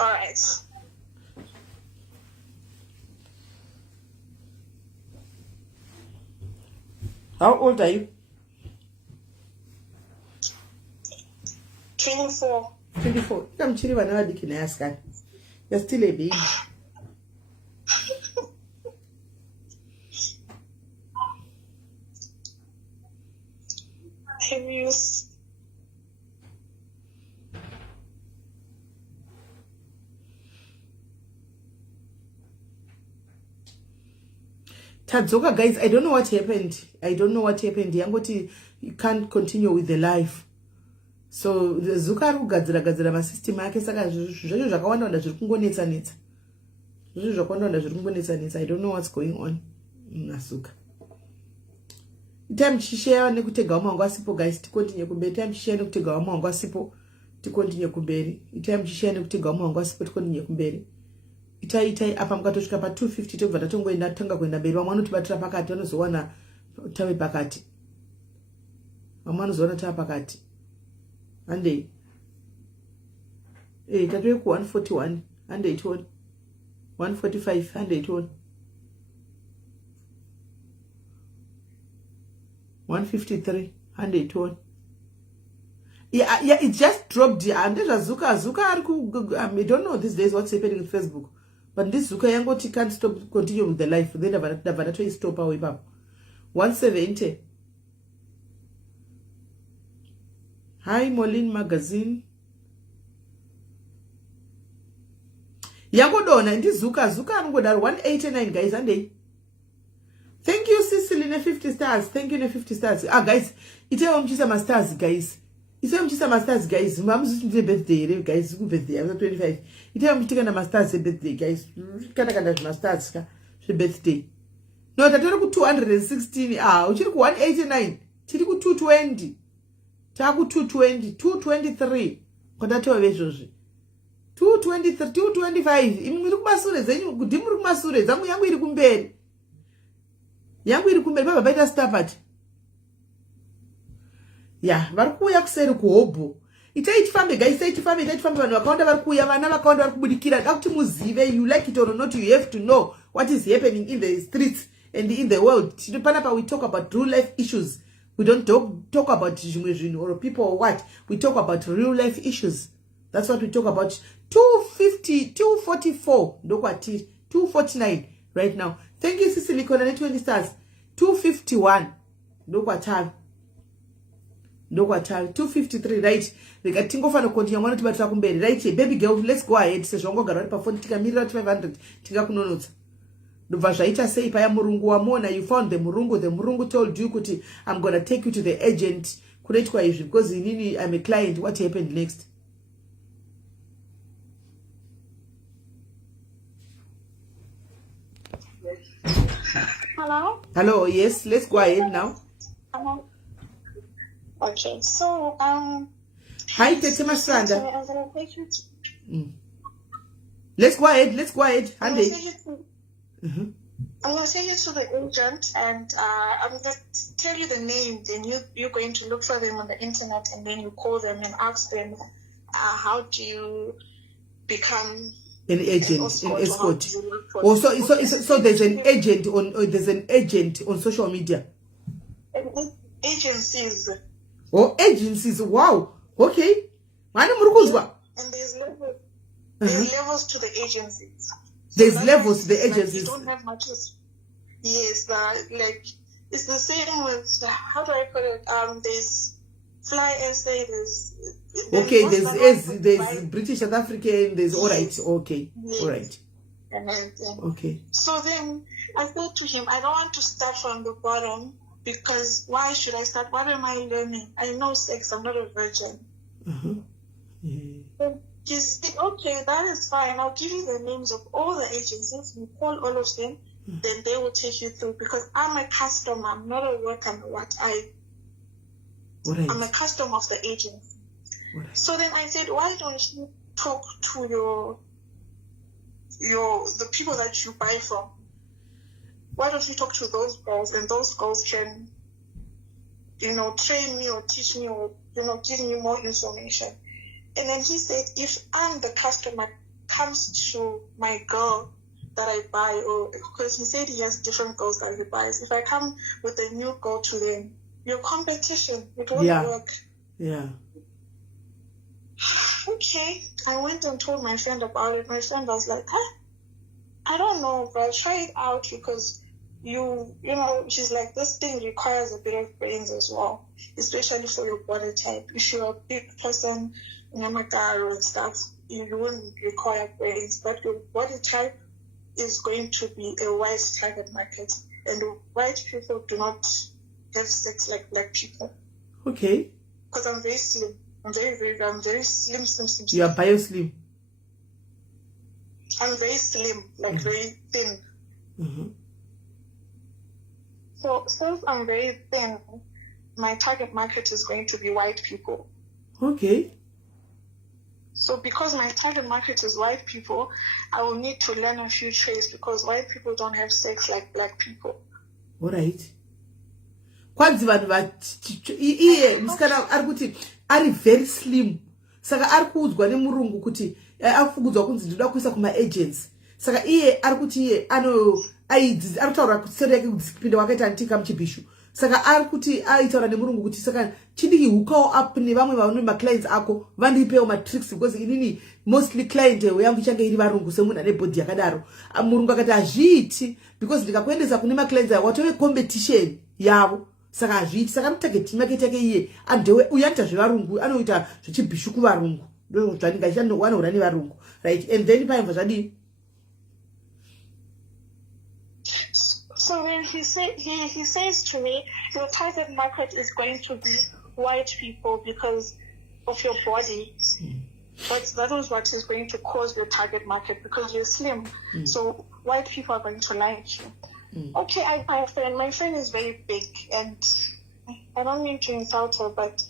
All right. How old are you? 24. 24. I'm chilling when I can ask. You're still a baby. Tadzoka, guys, I don't know what happened. Yangoti, you can't continue with the life. So the Zuka gadzira my system ake saka zvezvo zvakawanda zviri kungonetsa netsa. Zvezvo zvakawanda zviri kungonetsa netsa. I don't know what's going on. Nasuka. Time chishare nekutega wamangu asipo, guys, continue kumberi. Time chishare nekutega wamangu asipo, continue kumberi. Time chishare nekutega wamangu asipo, continue kumberi. Itai apa mukatosvika pa 250 tobva tatongoenda tanga kuenda mberi. Vamwe vanotibatira pakati, vanozowana tawe pakati. Vamwe vanozowana tawe pakati. Ande tatoe ku 141 ande itone 145 ande itone 153 ande itone. Yeah, it just dropped. And Zuka I don't know these days what's happening with Facebook. But this Zuka yangoti can't continue with the life. Then the stop away back. 170. Hi, Molin Magazine. Yagodona and this Zuka I'm good at 189, guys, and they. Thank you, Cecily, in 50 stars. Thank you, in 50 stars. Guys, it's a stars, guys. It's a masters, guys. Mom's birthday, guys. Birthday. I'm 25. It's a masters birthday, guys. Can't masters birthday. No, that's 216. Which is 189. Chiriku 220. Taku 220. 223. Kodato vejoji. 223. 225. Imuru masure. Zenyu kudimuru masure. Zamu yangu iri kumberi. Baba baita Stafford. Yeah, varikuya kuseri kuhobho. Itaifambe, guys, itaifambe vanhu vakaunda varikuya, vana vakaunda varikubudikira. Dakuti muzive, you like it or not, you have to know what is happening in the streets and in the world. Panapa, we talk about real life issues. We don't talk about jimwe or people or what. We talk about real life issues. That's what we talk about. 250, 244, 249 right now. Thank you, Cecily Kona, 20 stars. 251, Ndokwa 253, right? Tingofanira continue mwana tibatira kumberi, right? Baby girl, let's go ahead. Sezvongogara pa phone tikamirira 500 tikakunonotsa. Ndobva zvaita sei paya murungu wamona, you found the murungu told you kuti I'm going to take you to the agent kunoitwa izvi because inini I'm a client. What happened next? Hello, yes, let's go ahead now. Okay, so hi, Tete Masanda. Let's go ahead. I'm going to send you to the agent, and I'm going to tell you the name. Then you're going to look for them on the internet, and then you call them and ask them, how do you become an agent, an escort? So there's an agent on social media. Agencies. Oh, agencies! Wow. Okay. And there's levels to the agencies. There's levels to the agencies. You don't have much. Yes, like it's the same with how do I put it? There's Fly SA. There's British South African. There's all right. Okay. Yes. All right. Okay. So then I said to him, I don't want to start from the bottom. Because why should I start? What am I learning? I know sex. I'm not a virgin. Yeah. He said, okay, that is fine. I'll give you the names of all the agencies. You call all of them. Then they will take you through. Because I'm a customer. I'm not a worker. I'm a customer of the agency. Right. So then I said, why don't you talk to the people that you buy from? Why don't you talk to those girls, and those girls can, train me or teach me or, give me more information. And then he said, if I'm the customer comes to my girl that I buy, or because he said he has different girls that he buys, if I come with a new girl to them, your competition, it won't work. Yeah. Okay. I went and told my friend about it. My friend was like, I don't know, but try it out because you know, she's like, this thing requires a bit of brains as well, especially for your body type. If you're a big person, Namagaro and stuff, you wouldn't require brains, but your body type is going to be a wide target market, and white people do not have sex like black people. Okay. Because I'm very slim. I'm very slim. You are bio-slim. I'm very slim, like very thin. Mm-hmm. So since I'm very thin, my target market is going to be white people. Okay. So because my target market is white people, I will need to learn a few traits because white people don't have sex like black people. All right. Kwanzi vanhu iye musikana ari kuti ari very slim. Saka ari kuudzwa nemurungu kuti afugudzwa kunzi ndinoda kuisa kuma agents. Saka iye ari kuti iye ari kutaura kuti seri yake kupinda wakaita antika muchibhishu. Saka ari kuti aitaura nemurungu kuti saka chidiki hukawo up nevamwe vanhu maclients ako vandipewo matricks because inini mostly client yangu ichange iri varungu semunhu ane body yakadaro. Murungu akati hazviiti because ndikakuendesa kune maclients watove competition yavo. Saka hazviiti, saka mutarget market yake iye andewe uyaita zvevarungu anoita zvechibhishu kuvarungu. Ndo zvaninga ichanowana nevarungu, right? And then paimva zvadii? So then he says to me, your target market is going to be white people because of your body. But that was what is going to cause your target market because you're slim. So white people are going to like you. Okay, my friend is very big, and I don't mean to insult her, but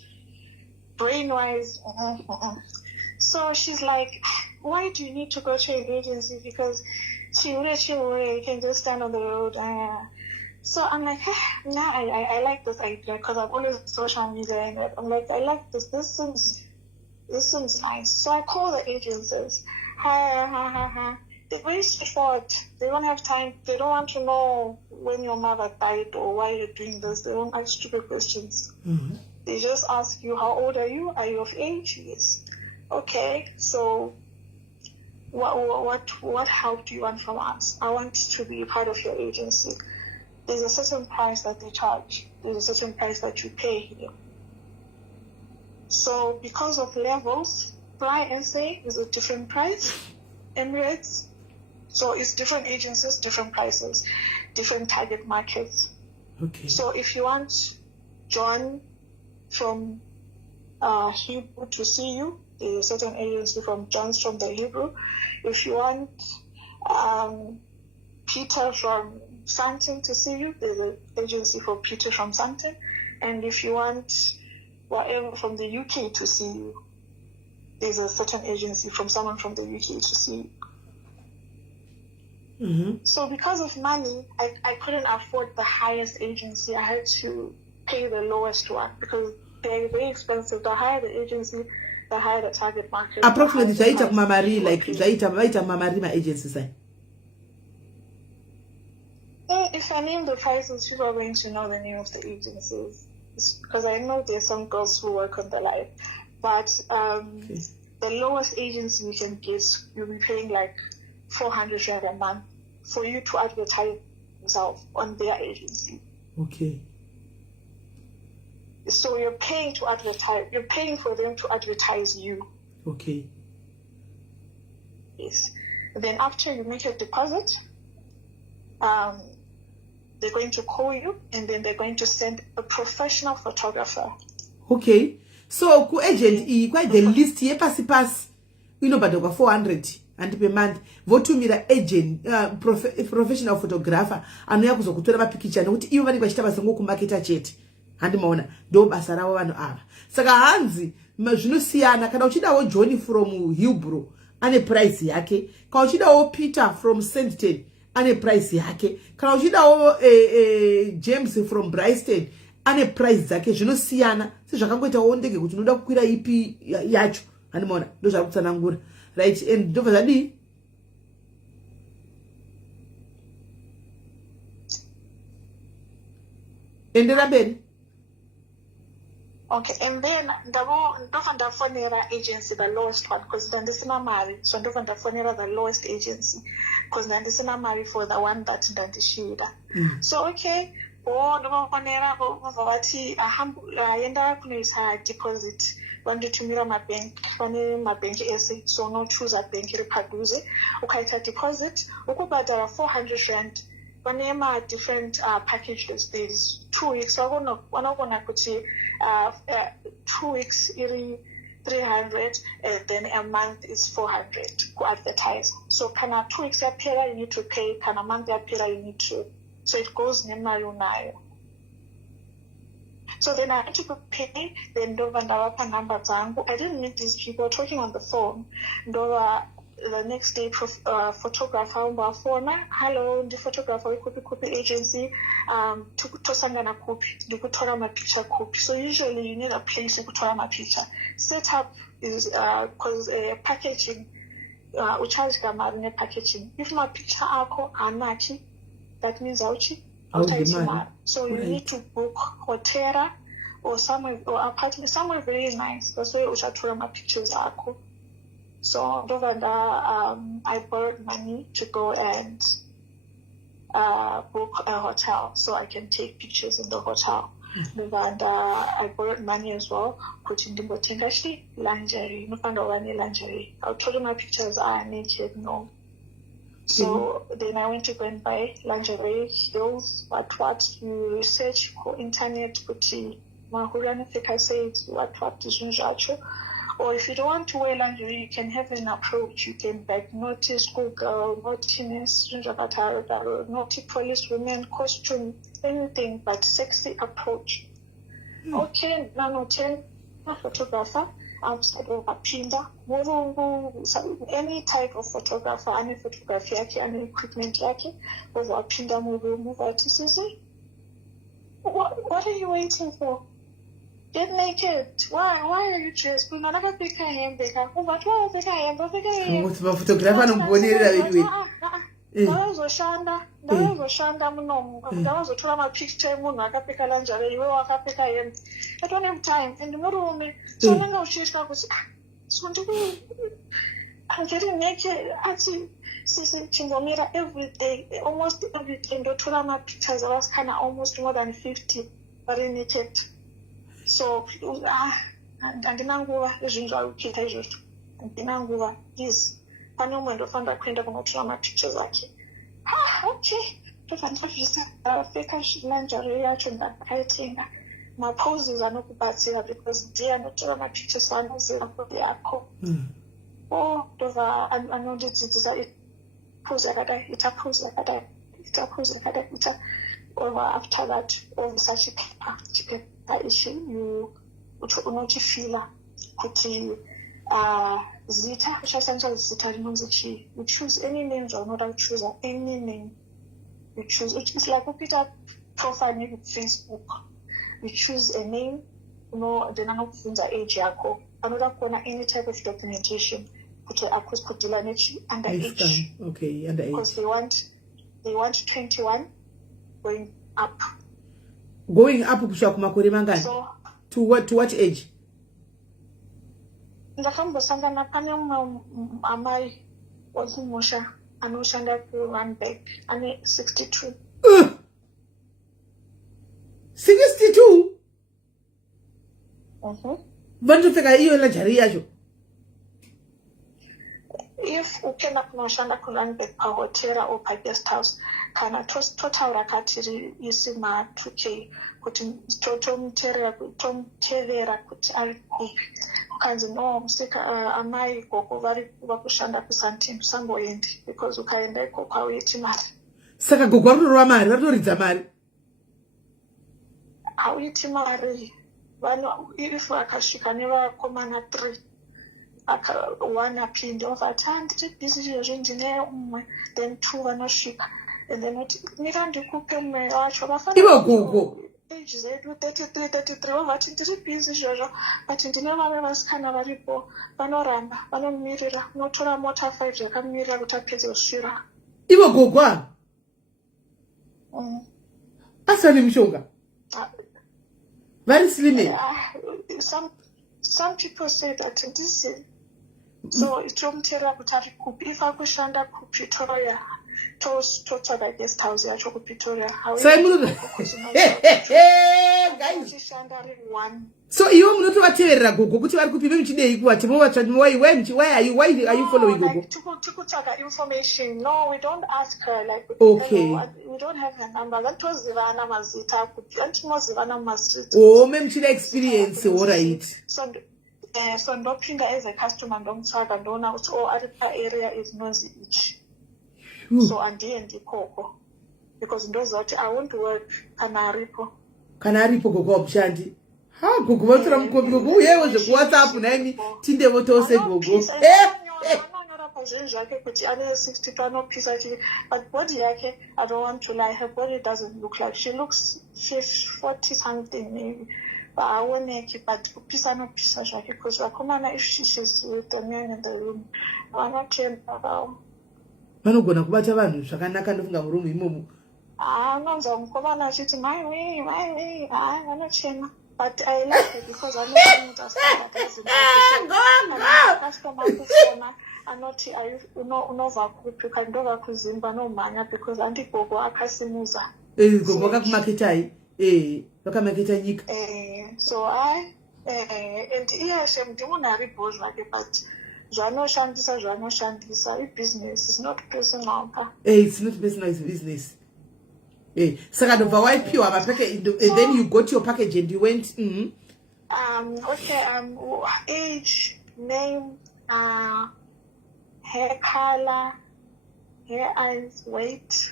brain-wise, So she's like, why do you need to go to an agency? Because you can just stand on the road. So I'm like, nah, I like this idea because I've always social media and I'm like, I like this. This seems nice. So I call the agencies. Hi. They're very straightforward. They don't have time. They don't want to know when your mother died or why you're doing this. They don't ask stupid questions. Mm-hmm. They just ask you, how old are you? Are you of age? Yes. Okay. So what help do you want from us? I want to be part of your agency. There's a certain price that they charge. There's a certain price that you pay here. So because of levels, Fly SA is a different price. Emirates. So it's different agencies, different prices, different target markets. Okay. So if you want John from Hebrew to see you, there's a certain agency from John's from the Hebrew. If you want Peter from Santon to see you, there's an agency for Peter from Santon. And if you want whatever from the UK to see you, there's a certain agency from someone from the UK to see you. Mm-hmm. So because of money, I couldn't afford the highest agency. I had to pay the lowest one because they're very expensive. The higher the agency, the higher the target market. Approximately, Zaita Mamari, like Zaita Mamari, my agency side. If I name the prices, people are going to know the name of the agencies. Because I know there's some girls who work on the live. But okay. The lowest agency you can get, you'll be paying like 400 Rand a month for you to advertise yourself on their agency. Okay. So you're paying to advertise. You're paying for them to advertise you. Okay. Yes. Then after you make a deposit, they're going to call you and then they're going to send a professional photographer. Okay. So ku agent quite the list ye pass but over 400 and per month votumira agent professional photographer anoya kuzokutora mapikicha nokuti ivo vanenge vachita basa ngokumaketa chete handimaona ndo basa ravo vanhu ava saka hanzi zvinosiyana kana uchidawo Johnny from Hebrew ane price yake kana uchidawo Peter from Sandton ane price yake kana uchidawo James from Bryston ane price dzake zvinosiyana sezvakangoitawo ndege kuti unoda kukwira ipi yacho handimaona ndo zvakutsanangura right and ndobva zvadii endera mberi. Okay, and then ndafonera agency, the lowest one, because ndandisina mari. So ndafonera the lowest agency, because ndandisina mari for the one that ndandishida. So okay, ndafonera vavati aenda kunoisa deposit. Vandotumira mabhengi ese, so no choose a bank iri padhuze. Ukaita deposit, ukubhadhara 400 rand. Vanema different packages. There's 2 weeks. Vanogona kuti 2 weeks iri 300, and then a month is 400 to advertise. So kana 2 weeks yapera, you need to pay. Kana month yapera, you need to. So it goes nemayo nayo. So then I had to pay. Then ndova ndavapa number dzangu. I didn't meet these people talking on the phone. Ndova the next day photographer mbafona, hello, the photographer kupi agency tosangana kupi ndikutora mapicture kupi. So usually you need a place to kutora mapicture. Setup is because packaging ucharge kamari packaging. If my picture ako anaki, that means auchi. So you need to book hotel or somewhere or apartment somewhere very nice. That's why uchatura my pictures ako. So I borrowed money to go and book a hotel so I can take pictures in the hotel. And I borrowed money as well. Lingerie. Lingerie. I'll tell you my pictures are naked, no. So then I went to go and buy lingerie, heels, what you research for internet, or if you don't want to wear lingerie, you can have an approach. You can like notice Google, naughtiness, naughty police women, costume, anything but sexy approach. Okay, now 10 photographer. Any type of photographer, any photography, any equipment, what are you waiting for? Get naked. Why are you dressed? We're not pick a hamburger. What was the hamburger? What's my photographer? I'm going Shanda muno. That was a trauma picture muno. I pick a lingerie. You will pick a I don't have time. And the middle me. So now she's not was I'm getting naked. Actually, Chingomira every day, almost every day. The trauma pictures I was kind of almost more than 50, very naked. So andinanguva ezvinzvaukita izvozvo andinanguva yes pane umwe ndofanira kuenda kunotora mapictures ake. Okay, ndobva ndabvisa ndapfeka lingerie yacho ndakaitenga maposes anokubatsira because ndiye anotora mapictures anoziva kodi yako. Ndobva anondidzidzisa pose yakadai ita pose yakadai ita pose yakadai ita. After that chipepa you unochifila kuti zita uchashandisa zita rinonzi chii. You choose any name zvaunoda kuchoose any name you choose. It's like kupita profile maybe Facebook, you choose a name, then anokubvunza age yako, anoda kuona any type of documentation kuti akuzikudila nechi underage. Okay, underage because they want 21 going up kusvika kumakore mangani? So to what age? Ndakambosangana pane mumwe amai wakumusha anoshanda ku1 bank ane 62. 62? Vanotopfeka iyo lingerie yacho? If ukenda kunoshanda ku1 bank pahotera or paguest house kana totaura kati isima 2k kuti tomutevera kuti ari kupi. Ukanzi no musika amai ikoko vari kushanda kusantim samboendi because ukaenda ikoko hauiti mari. Saka gogo varinorova mari, varinoridza mari. Hauiti mari. If akasvika nevakomana 3 one apinde ovati ndiri busy izvozvi ndine umwe, then 2 vanosvika and then mira ndikupe umwe wacho ivo gogo age zedu 33 vavati ndiri busy izvozvo but ndine vamwe vasikana varipo vanoramba vanomirira, unotora mota 5 yakamirira kuti apedze kusvira. Ivo gogo asane mishonga Very slim. Some people say that this is so it's from Terra Kutari Kup. If I could stand up Pretoria, total like guest house, I took Pretoria. Guys. So you not to tell Gogo, which are good people today. What why are you following Gogo? To take information. No, we don't ask her like okay. We don't have her number. That was Zivana Mazita. Zivana Mazita. Oh, maybe she experience all right. So ndopinda as a customer ndomtsvaga ndona kuti aripa area is noisy each. So andiye ndikoko because ndoziva kuti I won't work kana aripo gogo obshandi. Ha gogo vatora mukopi gogo uyewo zvekuwhatsapp naimi tinde votose gogo. Zvinhu zvake kuti ane 60 anopisa but body yake I don't want to lie, her body doesn't look like she's 40 something maybe. Aoneki but kupisa nopisa zvake because vakomana if she's with the man in the room vanotenda vanogona kubata vanhu zvakanaka ndofunga murumu imomo anonzwa mukomana achiti my way vanochena but I like it because I know that customer kusona anoti unova kupi ukandova kuzimba nomhanya because andigogo akasimuza gogo akakumaketai vakamaketa nyika so and iyeshe munhu ari boss vake but zvanoshandisa business is not personal it's not personal, it's business saka ndobva waipiwa mapackage and then you got your package and you went okay age, name, hair color, hair eyes, weight,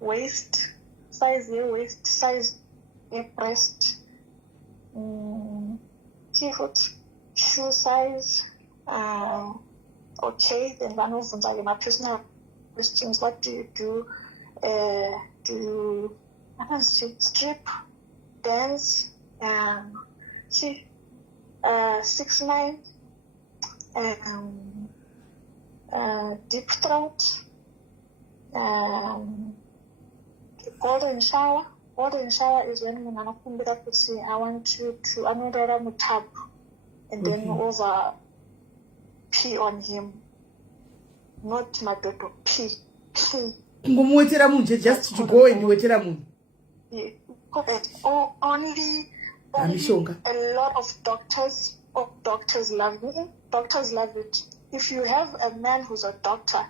waist size, waist size, breast, shoe size, okay, then one of them my personal questions. What do you do? Do you strip, dance, 6'9", deep throat, golden shower. Golden shower is when I want you to another tap and then over pee on him. Not my daughter, pee. Just to go and wetera moon. Yeah. Only a lot of doctors love it. Doctors love it. If you have a man who's a doctor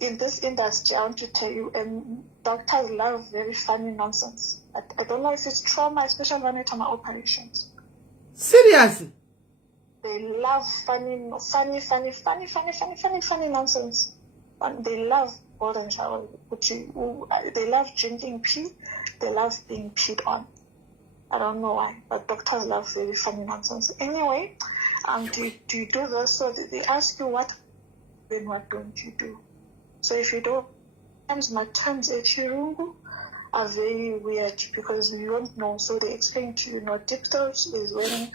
in this industry, I want to tell you, doctors love very funny nonsense. I don't know if it's trauma, especially when it's my operations. Seriously? They love funny nonsense. And they love golden shower. They love drinking pee. They love being peed on. I don't know why, but doctors love very funny nonsense. Anyway, do you do this? So they ask you what, then what don't you do? So if you don't, sometimes my terms at Chirungu are very weird because you don't know. So they explain to you, deep throat is when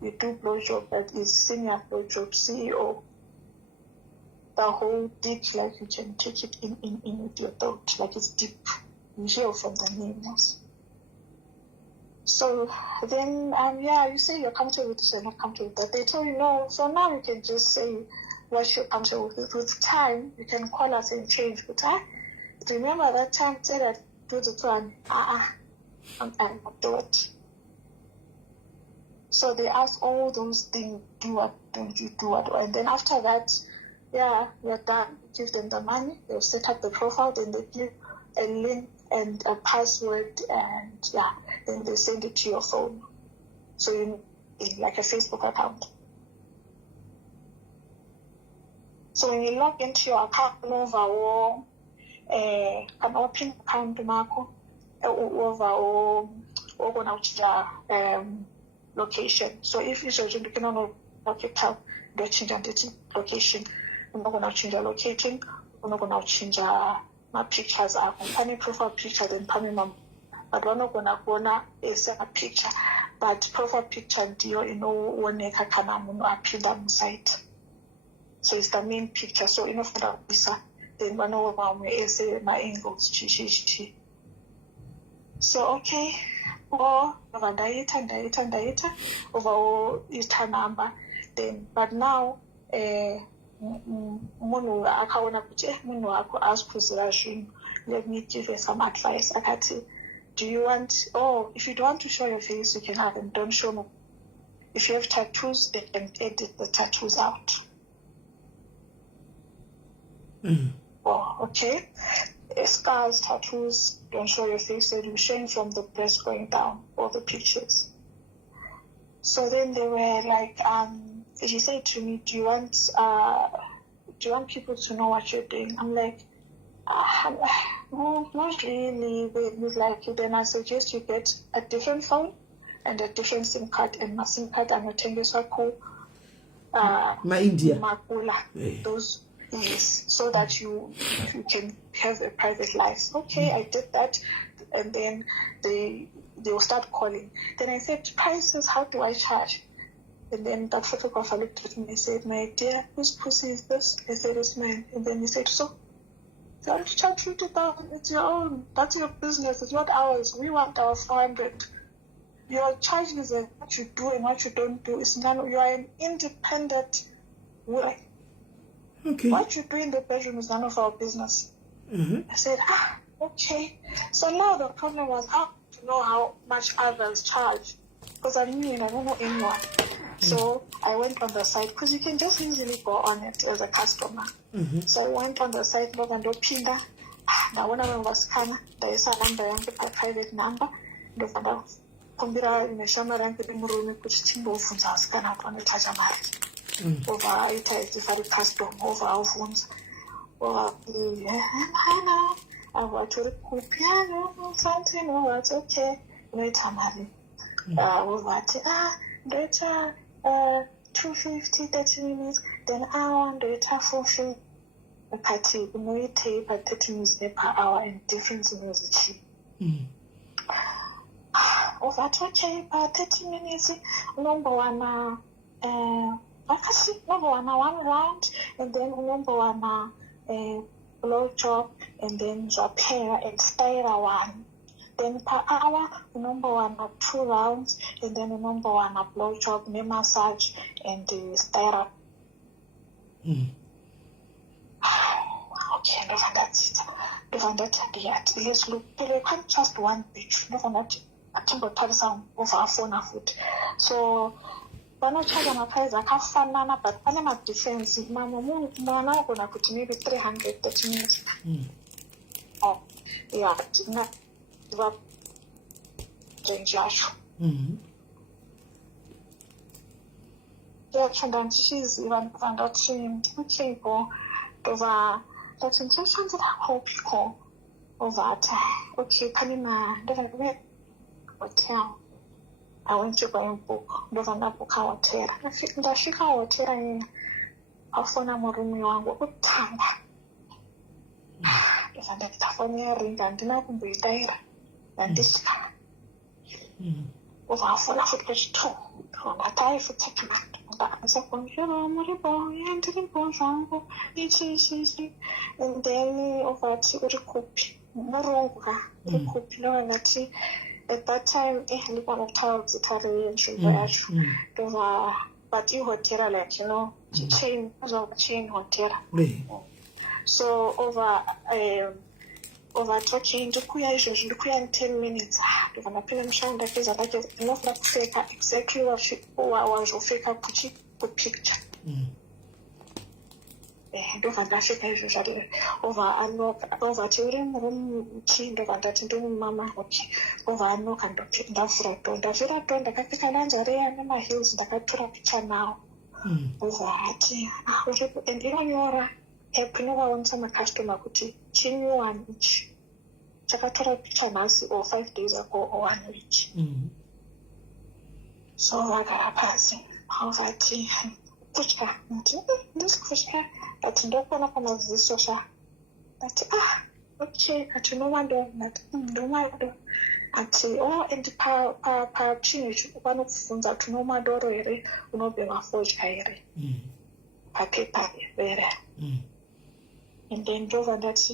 you do blowjob, that is senior blowjob, CEO. The whole deep, like you can take it in with your throat, like it's deep. You hear from the name. So then, you say you're comfortable with this, you're not comfortable with that. They tell you no. So now you can just say what you're comfortable with. With time, you can call us and change. But remember that time, say that do the plan. I'm not do it. So they ask all those things, do what, don't you do what? And then after that, you're done. Give them the money, they'll set up the profile, then they give a link and a password, and then they send it to your phone. So you need like a Facebook account. So when you log into your account over an open account marco over location. So if you're looking on a location, don't change the location. I'm not gonna change the location. I'm not gonna change my pictures. I'm planning profile picture, then planning my. But we're not gonna a picture. But profile picture, one appear on site. So it's the main picture. So for the visa, then one over my angles. So okay, or over ndaita over ita number. Then but now munhu akaona kuti munhu wako asikuzira zvinhu, let me give you some advice. Akati, do you want, if you don't want to show your face, you can have them, don't show me. If you have tattoos, they can edit the tattoos out. Okay. Scars, tattoos, don't show your face. They'll be showing from the breast going down, all the pictures. So then they were like, he said to me, do you want people to know what you're doing? I'm like, no, not really. They was like, then I suggest you get a different phone and a different SIM card, and my SIM card and your my India. Makula, those things, so that you can have a private life. Okay, I did that, and then they will start calling. Then I said, prices, how do I charge? And then that photographer looked at me and said, my dear, whose pussy is this? I said, it's mine. And then he said, so you want to charge 50,000? It's your own. That's your business. It's not ours. We want our 400. Your charge is what you do and what you don't do. It's none. You are an independent woman. Okay. What you do in the bedroom is none of our business. I said, okay. So now the problem was how to know how much others charge, because I don't know anyone. So I went on the site, because you can just easily go on it as a customer. So I went on the site, pinda. Now when I was scanner, there is a number, a private number. Kumbira imeshona rangi murumi kuchitimbo ufunza wasikana kwa nitaja mali. Over ita isifari custom over ufunza. Over hana awaturi kupiano something over it's okay. Nita mali. Over ati data 250 30 minutes, then hour data 450. Party we pay per 30 minutes per hour, and difference in music. Over okay, per 30 minutes, number one, number one round, and then number one, blow job, and then repair and style one. Then per hour, number one 2 rounds, and then number one blow job, massage, and style. Okay, no, that's it. No, that's it. Let's look. They can't just one page. No, not. I think we'll tell some over a phone foot. So, we're not charging a price. I can't find none, but I'm not defensive. Mama, I'm going to put maybe 300 30 minutes. Oh, yeah, not what Josh. Yeah, and she's even found out okay, go over. That's intentions that I hope you call over time. Okay, Panima, don't wait. Hotel. I went to go and book. Don't book our hotel. I think that she got hotel in a phone. I'm room. You want good time. If I get a phone ring and dinner can be there. And this time. Over a phone, I should get two. On a tie for taking out. And then over to the copy. At that time, I one of times Italian but you hotel like chain hotel. So over talking to Kuya in 10 minutes. If I'm appealing showing that is like enough like fake exactly what she was fake put picture. Don't fantastic usually over and knock over children room kind of that into mama over and knock and that's right on the very don't the Kakikananjare and my heels the Katura picture now. Over and you're a Pinova on some customer could chin you one each. Chakatura picture now or 5 days ago or 1 week. So I got a passing. How's that? Kuchka, this kuchka, but don't want to come this social. That okay, at no one don't that, no matter. At and the power change one of the things that no matter already will not be my forge higher. I paper there. And then drove and that's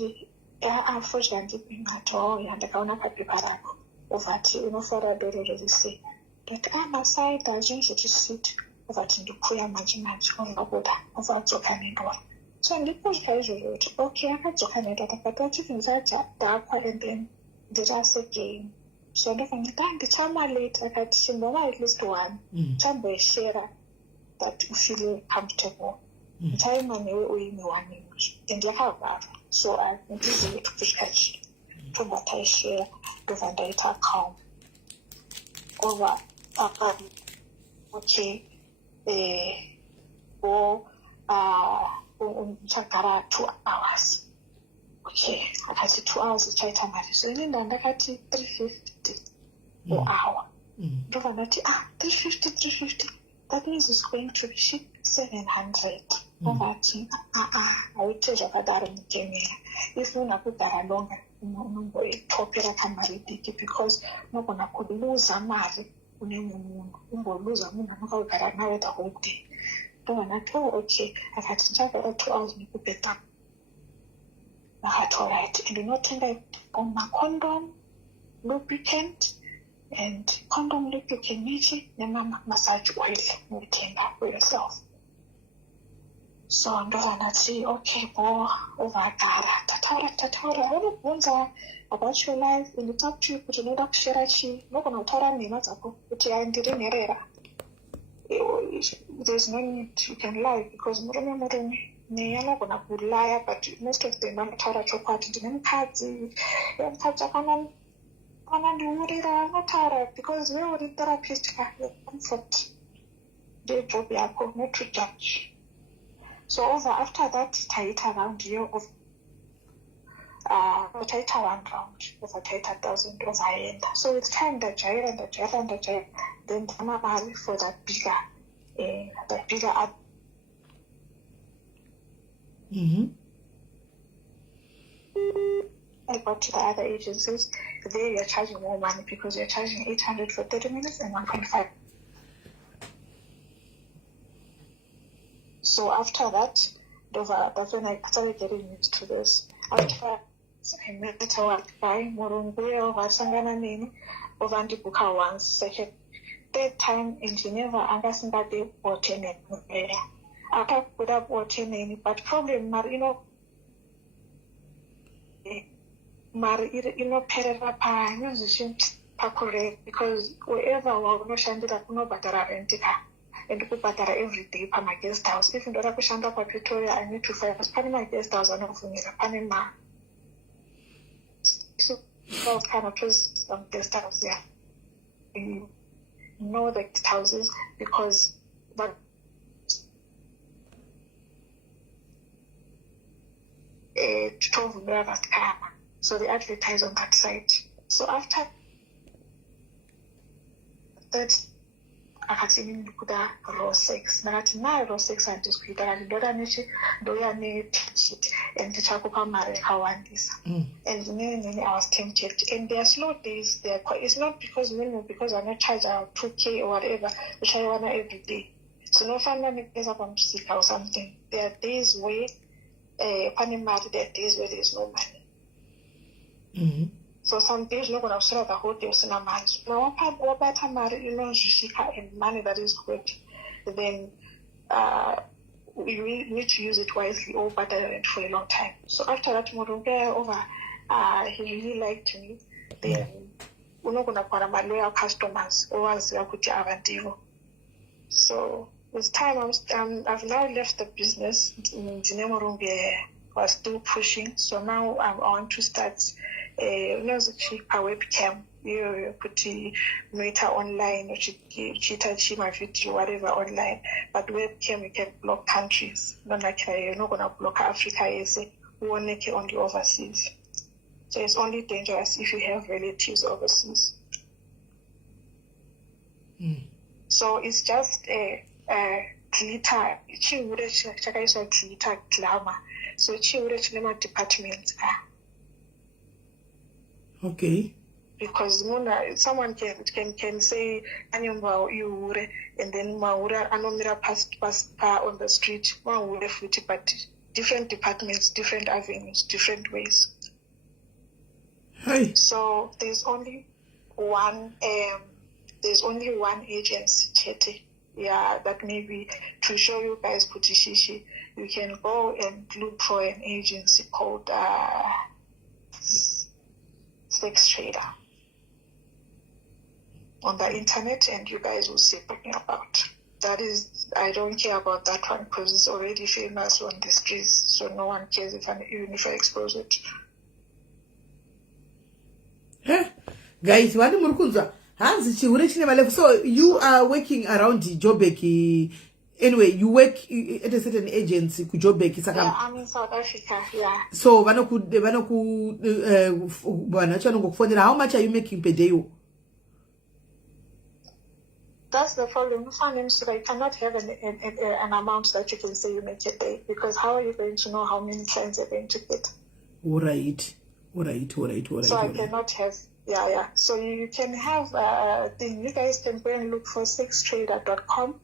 I forged and dipping at all, and the counter paper. ovati unofara doro rese ndati masai ndazvinji tisiti ovati ndikuya manje unobuda ovadzoka nendora so ndikudya izvozvo kuti okay akadzoka nendora takati chibvunzaja dhakwa and then ndirase game so ndofanira ndichamalate akati chimbova at least one chamboishera that you feel comfortable ndichaima newe uime one imwe and yakavhara so ndizive kuti kusvika chii tobva taishera ndobva ndaita calm over okay chagara 2 hours okay akati 2 hours ichaita mari so ini ndakati 350 per hour ndobva ndati 350 that means it's going to be 700 ovati hauite zvakadaro mukenya if munhu akugara longa unongoitopera kamari diki because unogona kuluza mari kune munhu ungoluza munhu anokagara nawe the whole day ndobva ndati okay akati ndichagara 2 hours nekubheta akati alright and unotenga macondom lubricant and condom lubricant nichi massage oil unotenga for yourself so ndobva ndati okay bo ovagara tataura unobvunza about your life and it's up to you kuti unoda kushera chii unogona kutaura nhema dzako kuti ndiri nherera there's no need you can lie because murume neya anogona kulaya but most of them vanotaura chokwadi ndine mukadzi anandiurira anotaura because we uri therapist comfort ndejob yako not to judge so over after that taita round here of taita 1 round over taita 1000 ovaenda so with time ndajaira then ndamamari for that bigger I got to the other agencies. There you're charging more money because you're charging 800 for 30 minutes and 1.5. So after that, that's when I started getting used to this. After I met her guy, Morunguyo, Vatsangana Nini, Ovandi Buka once, second, third time in Geneva, Angasinga de Botene. I can't put up Botene, but problem, Marino. Mari inoperera panyozvishin pakure because wherever waunoshandira kunobhadhara rentika and kubhadhara every day pamaguest house if ndoda kushanda papretoria I need to find pane maguest house anobvumira pane so those kind of choose some guest house there you know the guest houses because but tovumira vasikama so they advertise on that site. So after that, akati ndikuda raw sex. Nakati na raw sex andiskuita ndoda nechi ndoya ne shit and ndichakupa mari kawandisa. And nini I was tempted. And there are slow days. It's not because I'm not charged 2K or whatever, which I wanna every day. So no fun when it up on or something. There are days where panimari, there are days where there is no money. So some days you're going to share the whole day with a man. Now, what better marriage, and money that is good, then we need to use it wisely or better it for a long time. So after that, he really liked me. Then we're not going to put my loyal customers or as we could have deal. So with time, I've now left the business. Was still pushing. So now I want to start. A webcam you put meter online or cheat my video whatever online but webcam you can block countries not like you're not gonna block Africa you won't make it only overseas so it's only dangerous if you have relatives overseas so it's just a glitter glitter glamour so departments okay. Because someone can say Anyumba Ure and then Maura Anomira passed on the street, Maura Futi, but different departments, different avenues, different ways. Hey. So there's only there's only one agency, Chete. Yeah, that maybe to show you guys Kutishishi, you can go and look for an agency called Sex Trader on the internet, and you guys will see what I'm talking about. That is, I don't care about that one because it's already famous on the streets, so no one cares even if I expose it. Guys, what do so you are working around Joburg. Anyway, you work at a certain agency ku Joburg. Yeah, I'm in South Africa. Yeah. So how much are you making per day? That's the problem. So I cannot have an amount that you can say you make a day, because how are you going to know how many clients you're going to get? All right. So I cannot have. Yeah. So you can have a thing. You guys can go and look for sextrader.com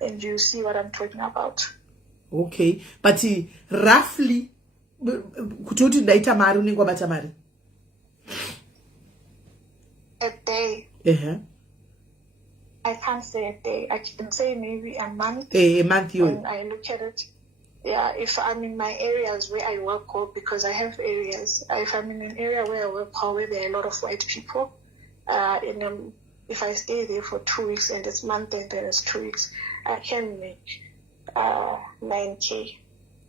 and you see what I'm talking about. Okay. But roughly, a day. Uh-huh. I can't say a day. I can say maybe a month. A month, when I look at it. Yeah, if I'm in my areas where I work, because I have areas. If I'm in an area where I work, where there are a lot of white people, if I stay there for 2 weeks and it's month and then it's 2 weeks, I can make 9K.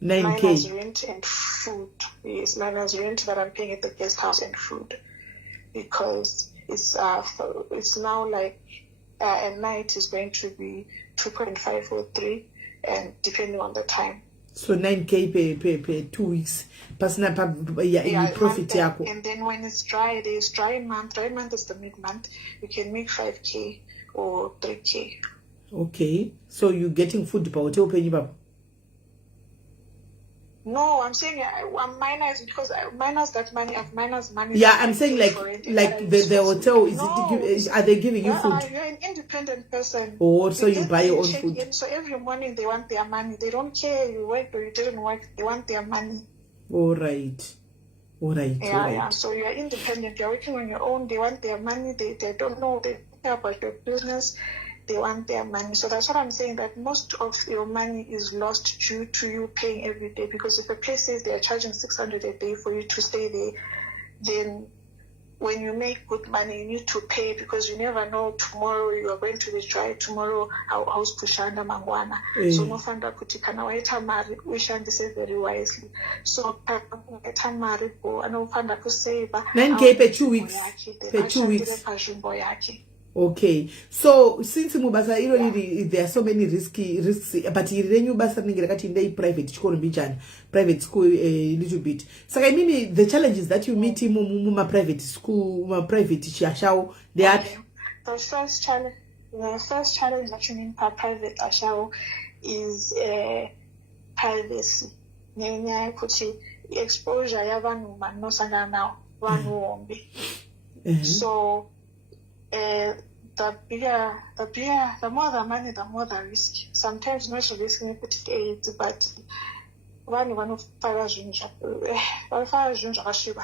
9K. Minus rent and food. Yes, minus rent that I'm paying at the guest house and food, because it's now like a night is going to be 2.5 or 3, and depending on the time. So 9K per 2 weeks. Personal profit. And then when it's dry, there's dry month. Dry month is the mid-month. You can make 5K or 3K. Okay. So you're getting food per hotel pay. No, I'm saying I'm minus, because I minus that money. I've minus money. Yeah, I'm saying like the hotel are they giving you food? You're an independent person. Oh, so you buy your own food. So every morning they want their money. They don't care you worked or you didn't work. They want their money. All right. Yeah. So you're independent. You're working on your own. They want their money. They don't know. They don't care about your business. They want their money. So that's what I'm saying, that most of your money is lost due to you paying every day. Because if a place says they're charging 600 a day for you to stay there, then when you make good money, you need to pay, because you never know tomorrow you are going to be dry. Tomorrow, house kushanda mangwana. So no fanda kutikana waita mari, ushandise very wisely. So waita mari go, ano fanda kuseva. 9K per 2 weeks. Per 2 weeks. Okay, so since mubasa there are so many risks, but you basa ningerakati private school private school a little bit. So I mean the challenges that you meet in private school, private Ashawo, they are the first challenge that you mean per private Ashawo is privacy. Nenya kuti exposure yavanhu manosangana now vanhu wombi. So the more the money, the more the risk. Sometimes not so risk me put it AIDS, but one of fire junja kashiba.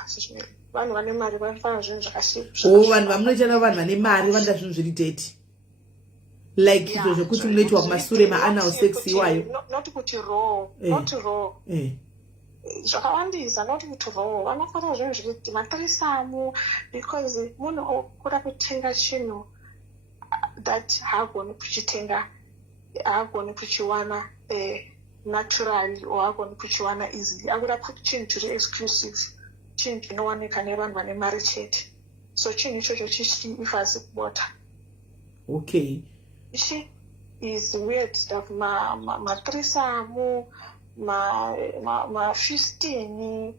One mari fire junja kashiba. Oh, one mnojana one mari one doesn't really date. Like the kuti network masure ma ana sexy wayo. Not kuti raw, not raw. Zvakawandisa not kuti raw. Vanofara zvinhu zvekuti matarisamu, because munhu okuda kutenga chinhu that hagoni kuchiwana naturally or hagoni kuchiwana easily. Akuda kuti chinhu chiri exclusive, chinhu chinowanika nevanhu vane mari chete. So chinhu ichocho chichifasi kubota. Okay. Ishi is weird stuff. Matrisamu, ma 15.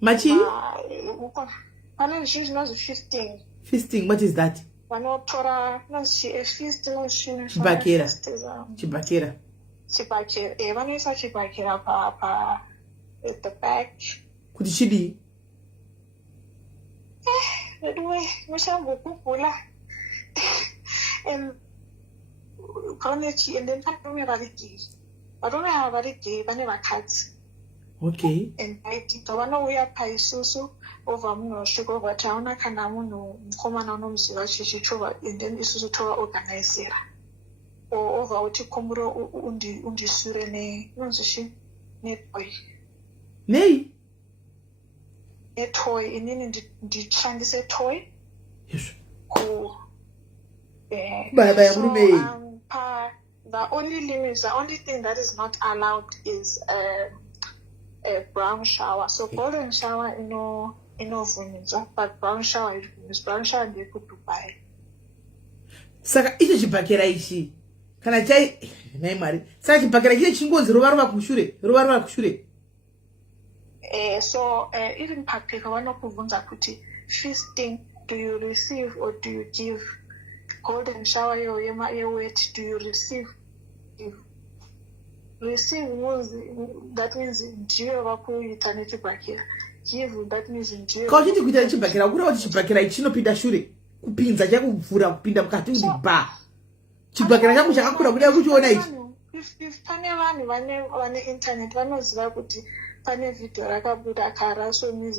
Machi? Fisting, what is that? Chibakera. Vanoisa chibakera pa at the back. Kuti chidi? Mushambo kupula. And then I don't know how very gay, but never cuts. Okay. And vanouya paisusu obva munhu wasvika obva taona kana munhu mukomana unomuziva chichitova and then isusu tovaorganizera obva uti komuro undisure nonzichi netoy netoy inini ndishandise toy the only limits, the only thing that is not allowed is a brown shower. So golden shower inovhunidzwa, but brown shower is brown shower ndeyekudubai. Saka icho chibhakera ichi kana chai nai mari saka chibhakera ichi chingonzi ruva kushure. So even paprika vanokubvunza kuti feasting, do you receive or do you give? Golden shower yewet, do you receive? Receive means that means ndiyo vakuita nechibhakera. Give that means ndiyo. Kwa chiti kuita chibhakera kuri kuti chibhakera ichi chinopinda shure kupinza chakuvhura kupinda mukati muba. Chibhakera changu chakakura kuda kuchiona ichi. If pane vanhu vane internet vanoziva kuti pane video rakabuda karaso means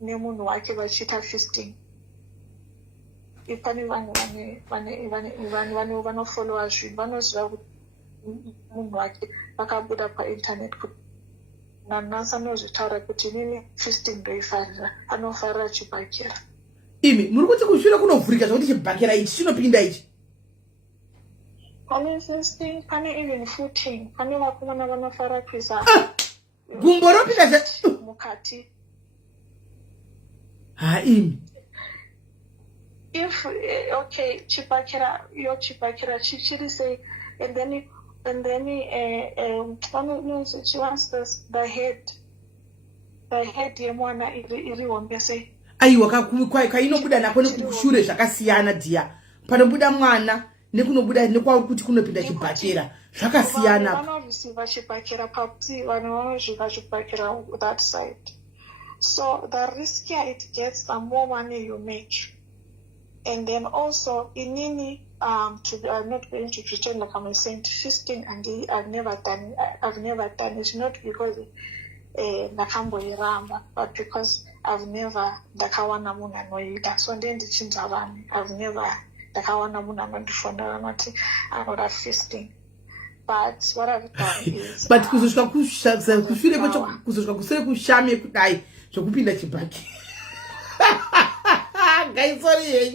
nemunhu wake vachiita feasting. If pane vanhu vanofollowa zvinhu vanoziva kuti munhu wake vakabuda painternet kuti nanhasi anozvitaura kuti inini feasting ndoifarira, anofarira chibhakera. Imi muri kuti kushure kunovhurika zvokuti chibhakera ichi chinopinda ichi? Pane feasting, pane even footing, pane vakomana vanofara kuisa gumbo ropinda mukati. Imi if okay, chibhakera chichiri say, and then she wants the head yemwana iri hombe sei. Aiwa kainobuda nako nekushure zvakasiyana dia. Panobuda mwana nekunobuda nekwakuti kunopinda chibhakera zvakasiyana. Vanorisiva chibhakera pakuti vanhu vanozviva chibhakera that side. So the riskier it gets, the more money you make. And then also, inini, I'm not going to pretend like I'm a saint. Feasting and I've never done it. It's not because nakambo iramba, but because I've never dakawana muna noida. So then the chinzavani, I've never dakawana muna nondifondara noti I'm not feasting. But what I've done is but kuzoshka kushure kwacho kuzoshka kusere kushame kudai zvokupinda chibhakera. Guys, sorry.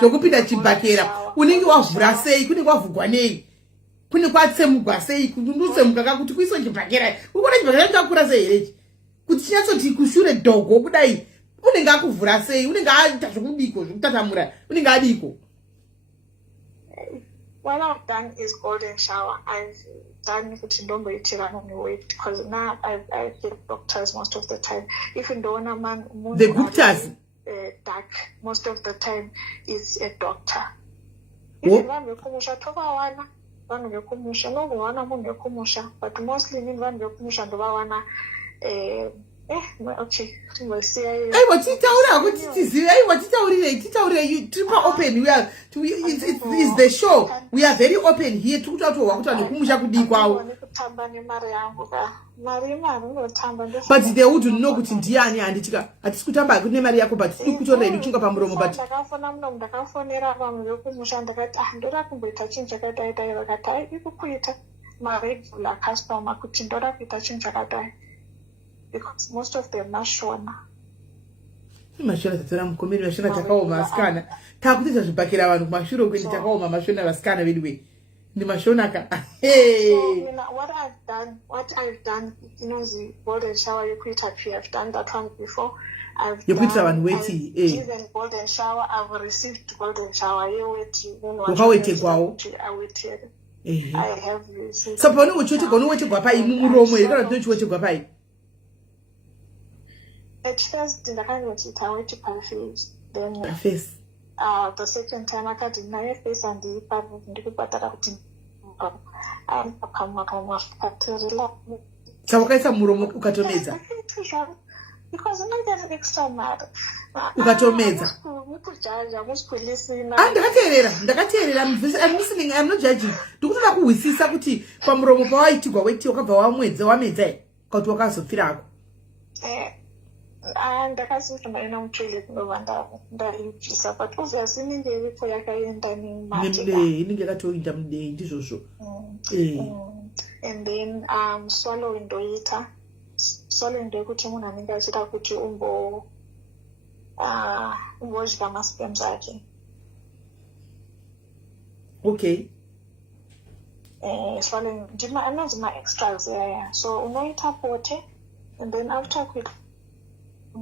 Zvokupinda chibhakera unenge wavhura sei, kunenge wavhugwa nei, kune kwatsemugwa sei, kunotsemuka kakuti kuiswa chibhakera. Ukona chibhakera chakura sei here kuti chinyatsoti kushure dhogo kudai unenge akuvhura sei, unenge aita zvokudiko zvokutatamura, unenge adiko. What I've done is golden shower. I've done kuti ndomboitira weight because now I get doctors most of the time. Even though the Guptas dark most of the time is a doctor. Vanhu vekumusha tovawana, vanhu vekumusha novawana munhu vekumusha, but mostly ni vanhu vekumusha ndovawana okay, titaura kuti tizive titaurire tripa open. We are it's the show. We are very open here. Tikutaura kuti vanhu vekumusha kudi kwawo. But they would know kuti ndiani anditika atisi kutamba kune mari yako but tiri kutora ichunga pamuromo but ndakafonera vanhu vekumusha ndakati ndoda kumboita chinhu chakadai vakati ikukuita maregular customer kuti ndoda kuita chinhu chakadai because most of them mashona tatora mukomeri mashona takaoma vasikana takutoita zvibhakera vanhu kumashure kwendi takaoma mashona vasikana vedu we ni mashona ka what I've done, you know, the golden shower you quit up here. I've done that one before. I've given golden shower. I've received golden shower. You wait. I waited. I have received. So, pano uchote kono wete kwa pai muromo ikora ndochiwote kwa pai. At first, I can't wait to wait to face. Then face. The second time I can't deny face and the part of the batara kuti. Chawakaisa muromo ukatomedza. Because I'm not getting extra mad. Ukatomedza. Ndakateerera. I'm listening. I'm not judging. Ndikutoda kuhwisisa kuti pamuromo pawaitigwa weti wakabva wamedza. kuti wakazopfirako. Ndakazoti maina mutoilet ndova ndaibvisa, but obviously inenge iripo yakaenda nematega. Inenge yakatoinda mudei ndizvozvo. And then swallowing ndoita. Swallowing ndekuti munhu anenge achida kuti umbodya masperms ake. Okay. Swallowing anonzi ma-extras, yeah. So unoita pote, and then after quick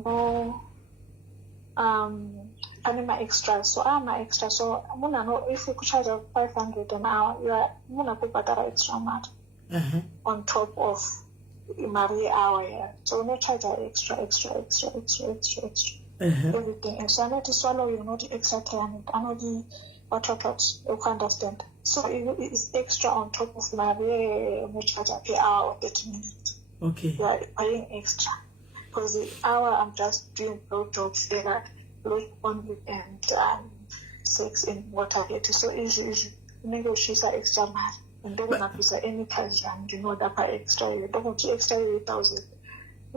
pane ma-extras. So ma-extras, so if you charge 500 an hour, munhu akubhadhara extra mari on top of mari hour, yeah. So no charge extra everything. And so I know to swallow you not extra time. I know the what you can understand. So it's extra on top of my charge per hour or 30 minutes. Okay. You are paying extra. Because the hour I'm just doing blow jobs there, blow on and sex in what I get. So easy. Negotiate extra money. And don't have to any price and you know that by extra. You don't want to extra 8,000.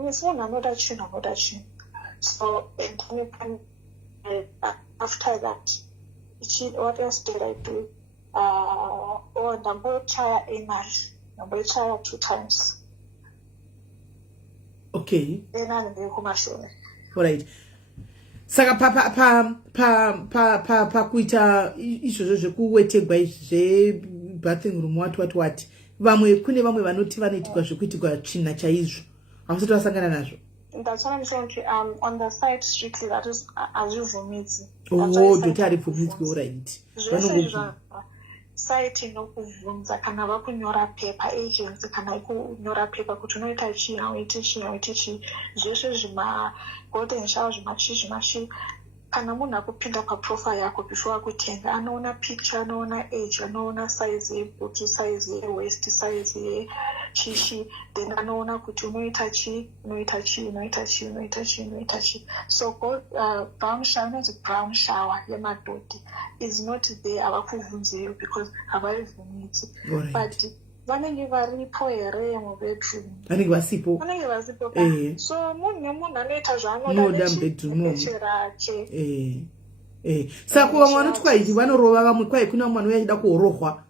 It's one another tune. So after that, what else did I do? Number try a night. Number try 2 times. Okay. Then I'm going alright. Saka pa kuita izvozvo zvekuwetegwa zvebathing room what kune vamwe vanoti vanoitirwa zvekuitirwa tsvina chaizvo. Hamusati wasangana nazvo? That's what I'm saying. On the site strictly, that is as you vomit. Dotari vomit, alright. Site inokuvhunza kana vakunyora paper agents kana kunyora paper kuti unoita chii auite chii zveshe zvima golden shower zvimachi kana munhu akupinda paprofile yako before akutenga anoona picture, anoona age, anoona size yebhutsu, size yewaist, size yechichi, then anoona kuti unoita chii. So brown shower yemadhodhi is not there, havakuvhunzeyo because havaivhumidzi. But vanenge varipo here mubedroom, vanenge vasipo. So munhu nemunhu anoita zvaanoda nechirake. Saka vamwe vanoti kwaiti vanorova vamwe, kwai kuna mwana uya achida kuorohwa.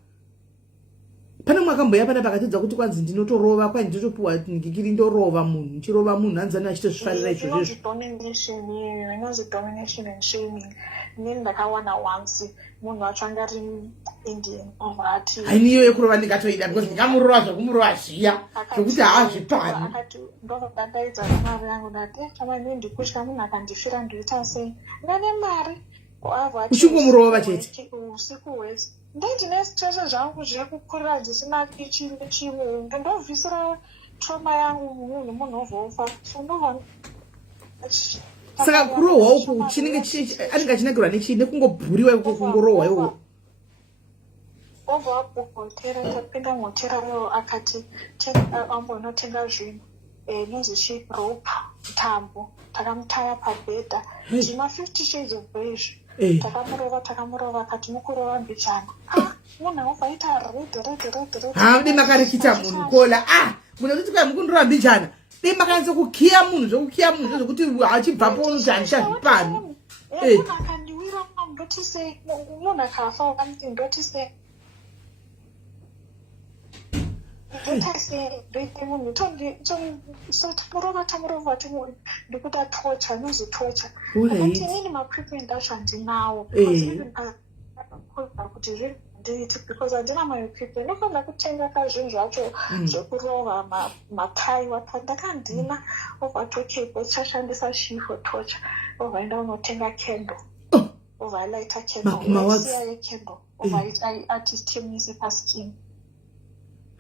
Pane mwakamboya pana pakatidza kuti kwanzi ndinotorova, kwai ndinotopuwa ngikiri ndorova munhu, ndichirova munhu anzani achitozvifarira izvozvo. Inonzi domination and shaming. Inini ndakawana once munhu wacho anga ari Indian ovati. Hainiyo yekurova ndikatoida because ndikamurova zvokumurova zviya zvokuti haazvipani. Akati ndokandaidza mari yangu ndati chamani ndikutya munhu akandifira ndoita sei? Ndane mari. Uchingomurova chete. Usiku hwese. Ndine stress zvangu zvekukurira ndisina chimwe ndobvisira trauma yangu munhu ovhofa. So ndova saka kurohwa uku chinenge anenge achinakirwa nechii? Nekungobhuriwa iko kungorohwa iwo. Obva abuhotera tapinda muhotera iwo akati ambonotenga zvinhu inonzi rope tambo takamutaya pabhedha zvima 50 shades of beige. Takamurova akati mukurova mbichana. Munhu auvaita red. Hamudi makarekita munhu kola. Munhu kuti kwai mukundorova mbichana. Dei makanza kukiya munhu zvokuti achibvapo unoti handishazvipani. Munhu akandiwira ndoti sei? Munhu akafa wakamiti ndoti sei? So tamurova ndikuti atocha, inonzi tocha. Akati inini ma-equipment acho handinawo. Kuti zvindiiti because handina ma-equipment. Ndofanira kutenga kazvinhu zvacho zvekurova matai ndakandina. Ovati okay, bochashandisa shii for torture. Ovaenda unotenga candle. Ovalighta candle. Siya yecandle. Ati stimulise paskin.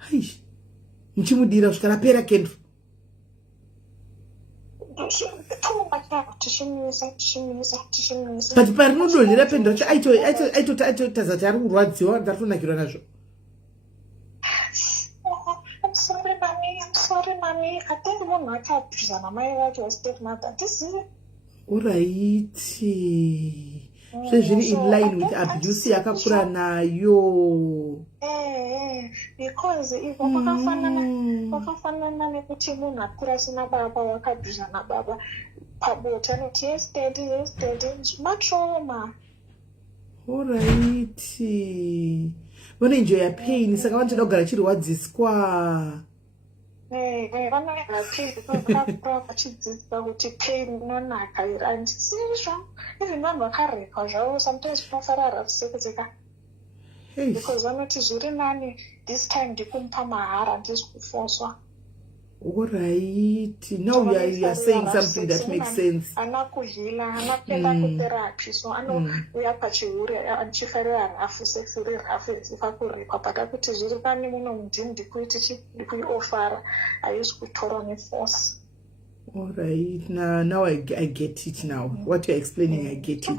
Hai, muchimudira kusvika rapera candle. But parinodonhera penda racho aitotazati ari kurwadziwa, ndaritonakirwa nazvo. I'm sorry, mommy. I think munhu akabvisa namai vacho stepmother. This is alright. Zviri in line with abuse yakakura nayo. Because if wakafanana nekuti munhu akura asina baba wakabhiza nababa pabota noti yes daddy matrauma. Alright. Vanoenjoya pain saka vanotoda kugara chirwadziswa. Vanoenjoya pain because vachidzidzisa kuti pain inonaka iri handisizvo. Even vanhu vakarekwa zvavo sometimes unofarara kusekedzeka. Because vanoti zviri nani this time ndikumupa mahara handisi kufoswa. Alright. Now you are saying something that makes sense. Ana kuhila, ana kuenda kutherapy. So uya pachihuri achifarira rafu sexually rafu isifa kurikwa pakakuti zviri nani muno mudini ndikuiofara haisi kutorwa neforce. Alright. Now I get it now. What you're explaining, I get it.